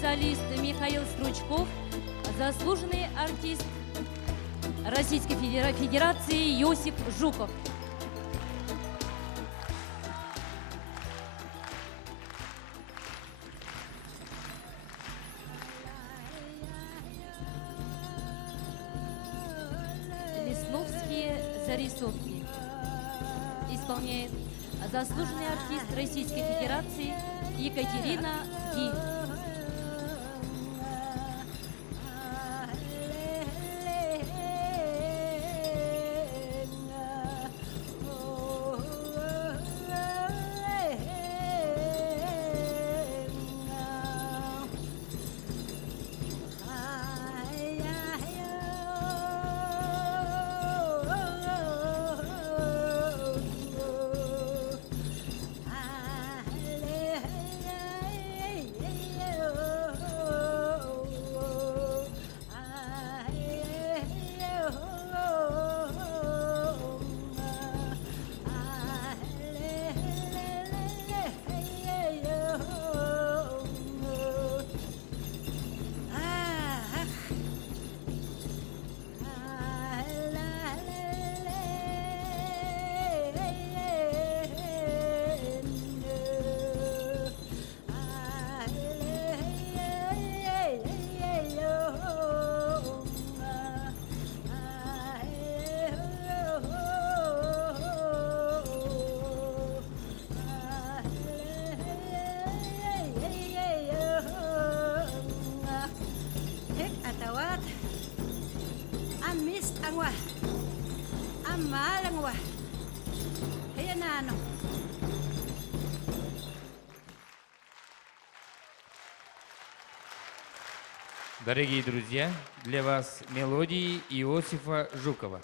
Солист Михаил Стручков, заслуженный артист Российской Федерации Йосиф Жуков. Лесновские зарисовки. Исполняет заслуженный артист Российской Федерации Екатерина Ки. Дорогие друзья, для вас мелодии Иосифа Жукова,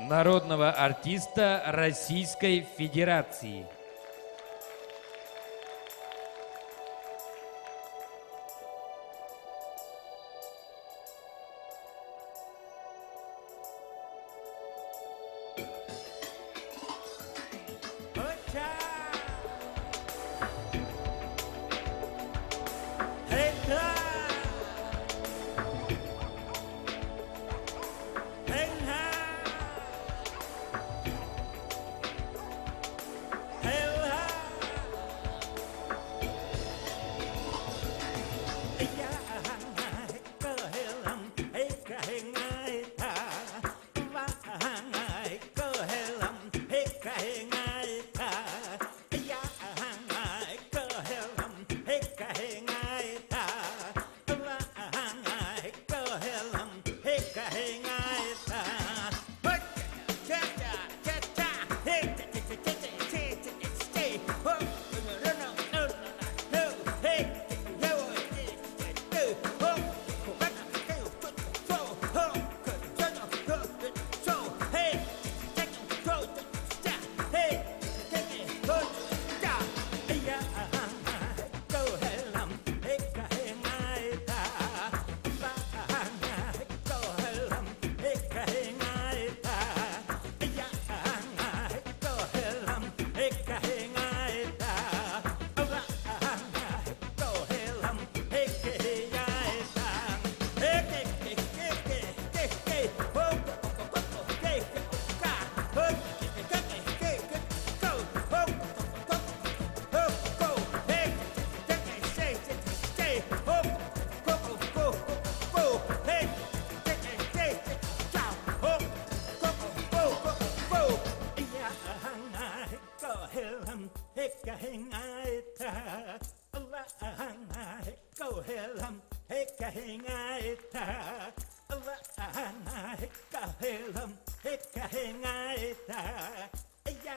народного артиста Российской Федерации. Hey, helam hekka hengaita Alana hekka helam hekka hengaita Ya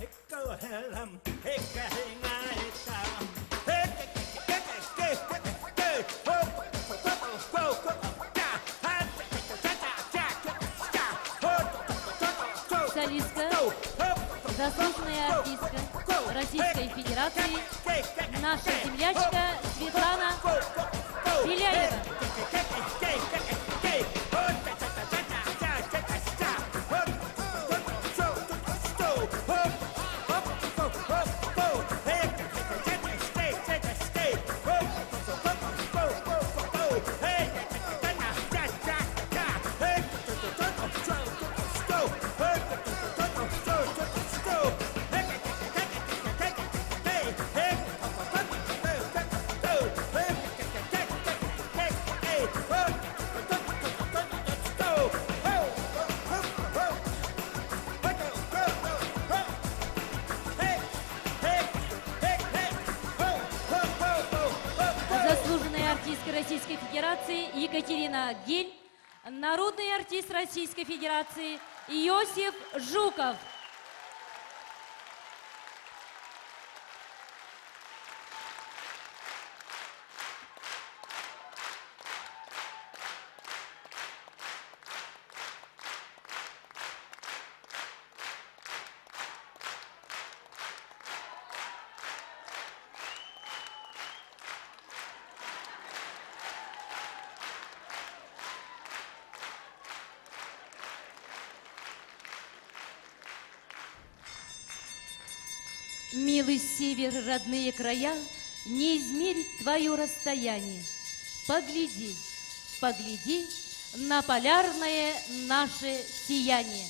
hekka helam hekka hengaita Солистка, заслуженная артистка Российской Федерации, наша землячка Светлана Беляева. Заслуженная артистка Российской Федерации Екатерина Гиль, народный артист Российской Федерации Иосиф Жуков. Милый север, родные края, не измерить твое расстояние. Погляди, погляди на полярное наше сияние.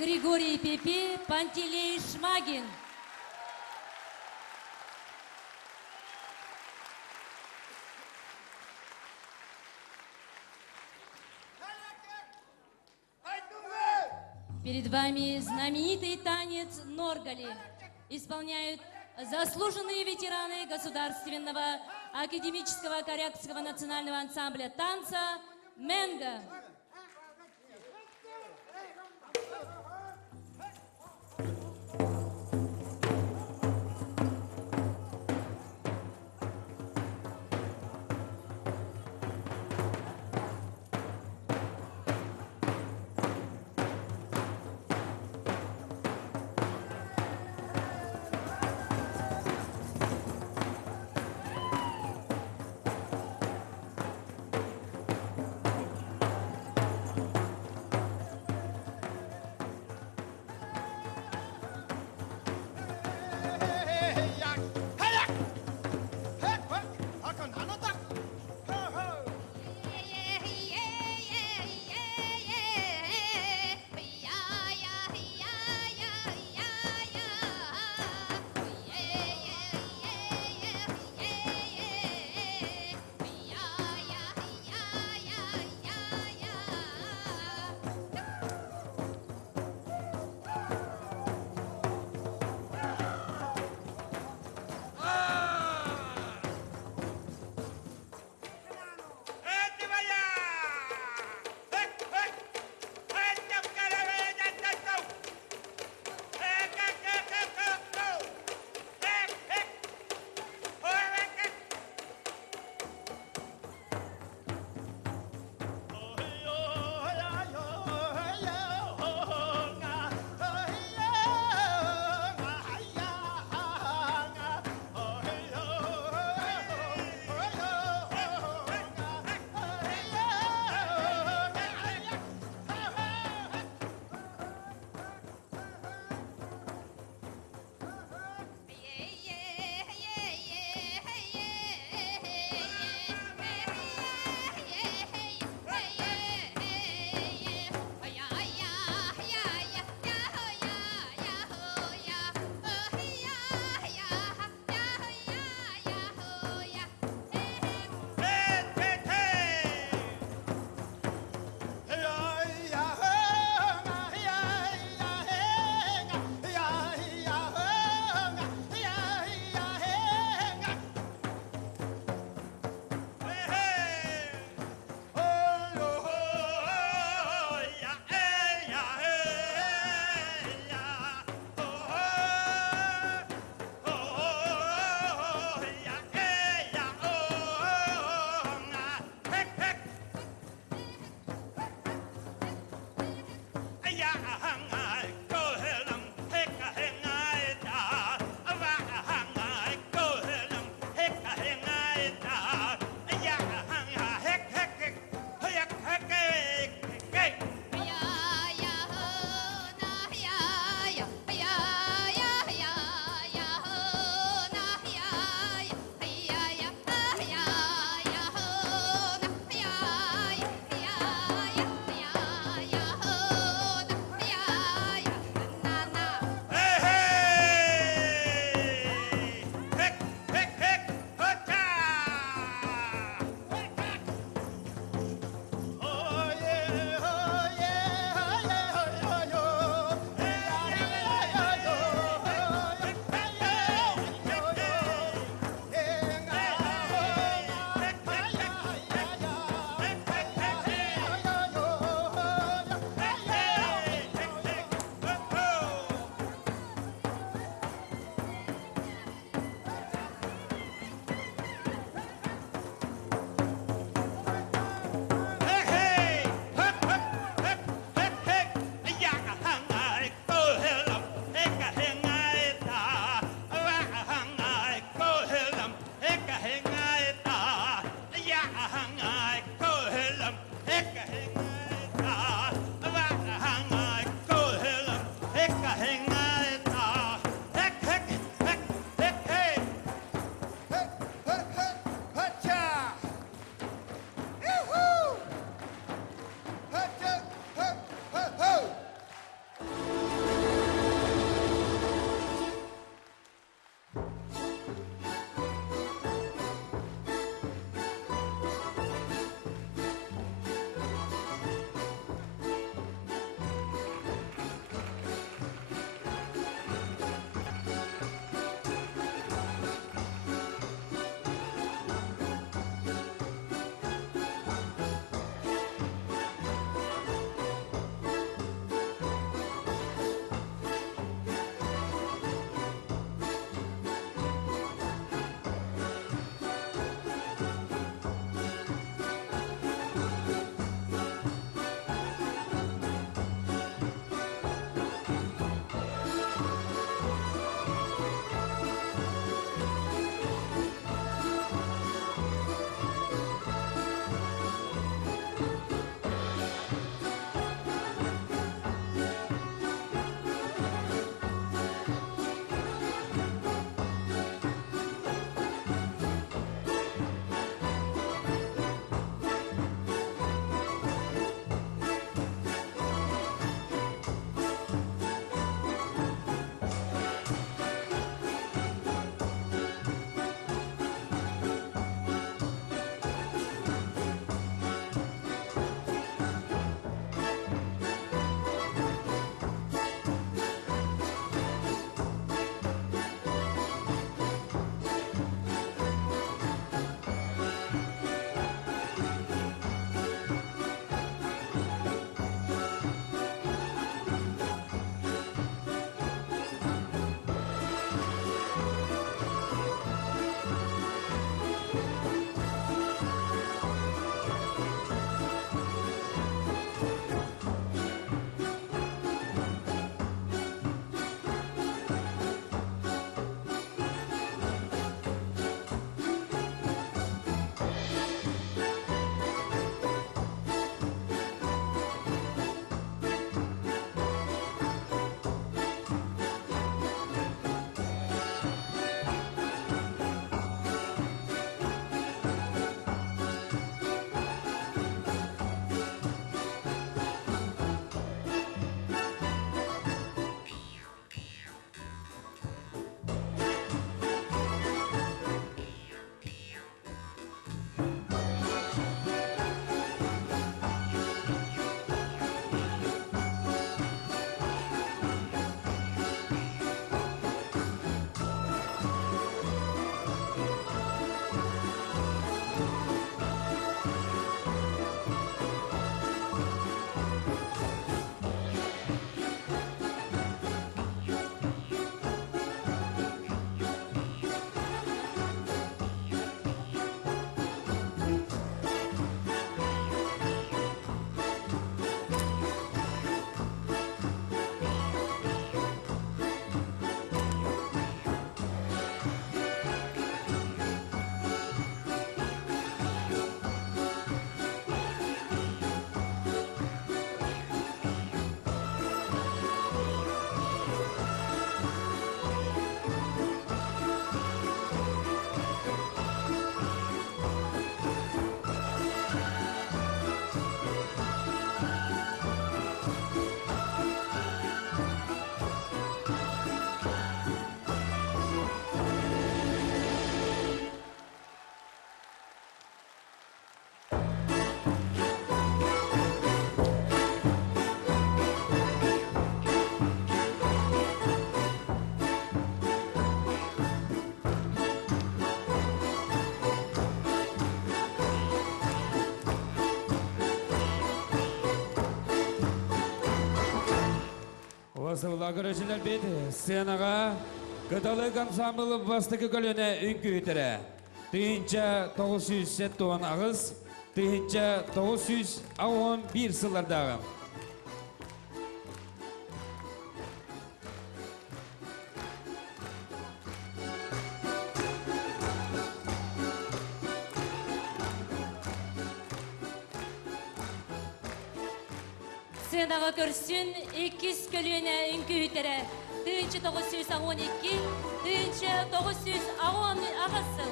Григорий Пепе, Пантелей Шмагин. Перед вами знаменитый танец Норгали. Исполняют заслуженные ветераны Государственного академического корякского национального ансамбля танца «Менга». Басылыла көрөшілер бет, сценаға Кыталык ансамблы бастығы көліне үнкі үтірі. Түйінші 900 туан ағыз, түйінші 911 сылардағы. Сценаға көрсін 200 көліне үнкі үтірі. Түйінші 912, түйінші 910 ағызсыл.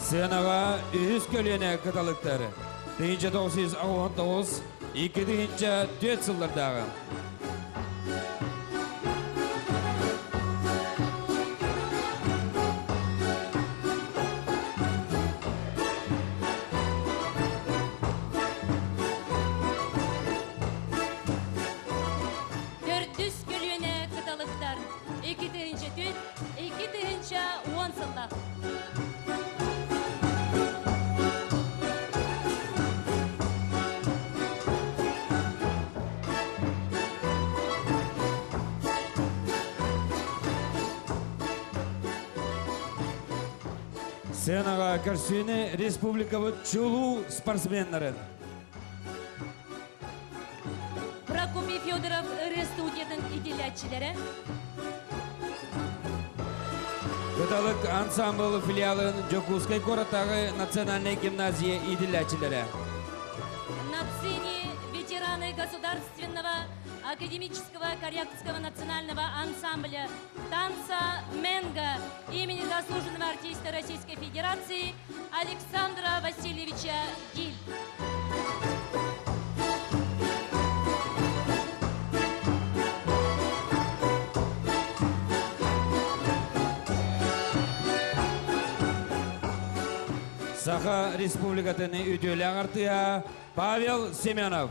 Сценаға 100 көліне кыталықтары. Түйінші 919, 2 түйінші 4 сылдардағы. Сценаға көрсіні республикавы чулу спортсменлері. Прокопий Федоров студияның иделятчілері. Кыталык ансамбль филиалын Жокускай городтағы национальной гимназия иделятчілері. На сцене ветераны государственного академического корейского национального ансамбля танца «Менго» имени заслуженного артиста Российской Федерации Александра Васильевича Гиль. Саха республикатыны үтөлі ағартыя Павел Семенов.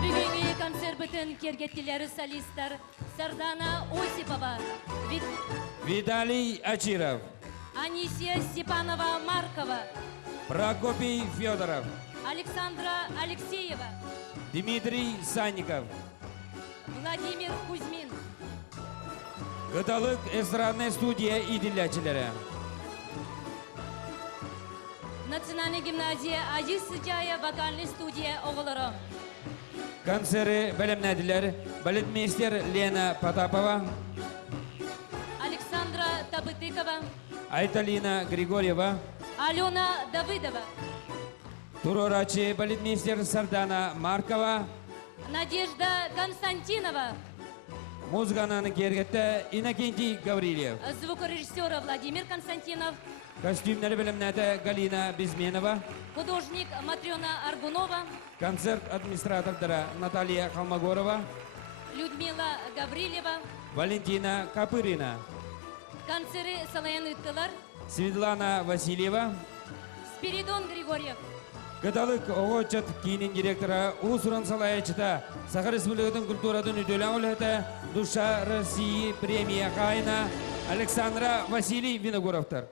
Бүгінгі концерт бүтін кергеттілері солистар Сардана Осипова, Виталий Ачиров, Анисия Степанова-Маркова, Прокопий Федоров, Александра Алексеева, Дмитрий Санников. Владимир Кузьмин. Кыталык эстрадная студия иделятчілері. Национальная гимназия Азиз Сычая вокальный студия оғылыры. Концерты бәлемнәділер балетмейстер Лена Потапова, Александра Табытыкова, Айталина Григорьева, Алена Давыдова, турорачы балетмейстер Сардана Маркова, Надежда Константинова, музыкананы кергетті Иннокентий Гаврилев, звукорежиссер Владимир Константинов, костюмнері бәлемнәді Галина Безменова, художник Матрена Аргунова, концерт администратордары Наталья Холмогорова, Людмила Гаврилева, Валентина Капырина, концерты Салаяныттылар, Светлана Васильева, Спиридон Григорьев. Кыталык оғычат кейінен директора Усуран Салаячыта Саха Республикатын культурадың үтөлі олеті Душа России премия қайына Александра Василий Виногоровтар.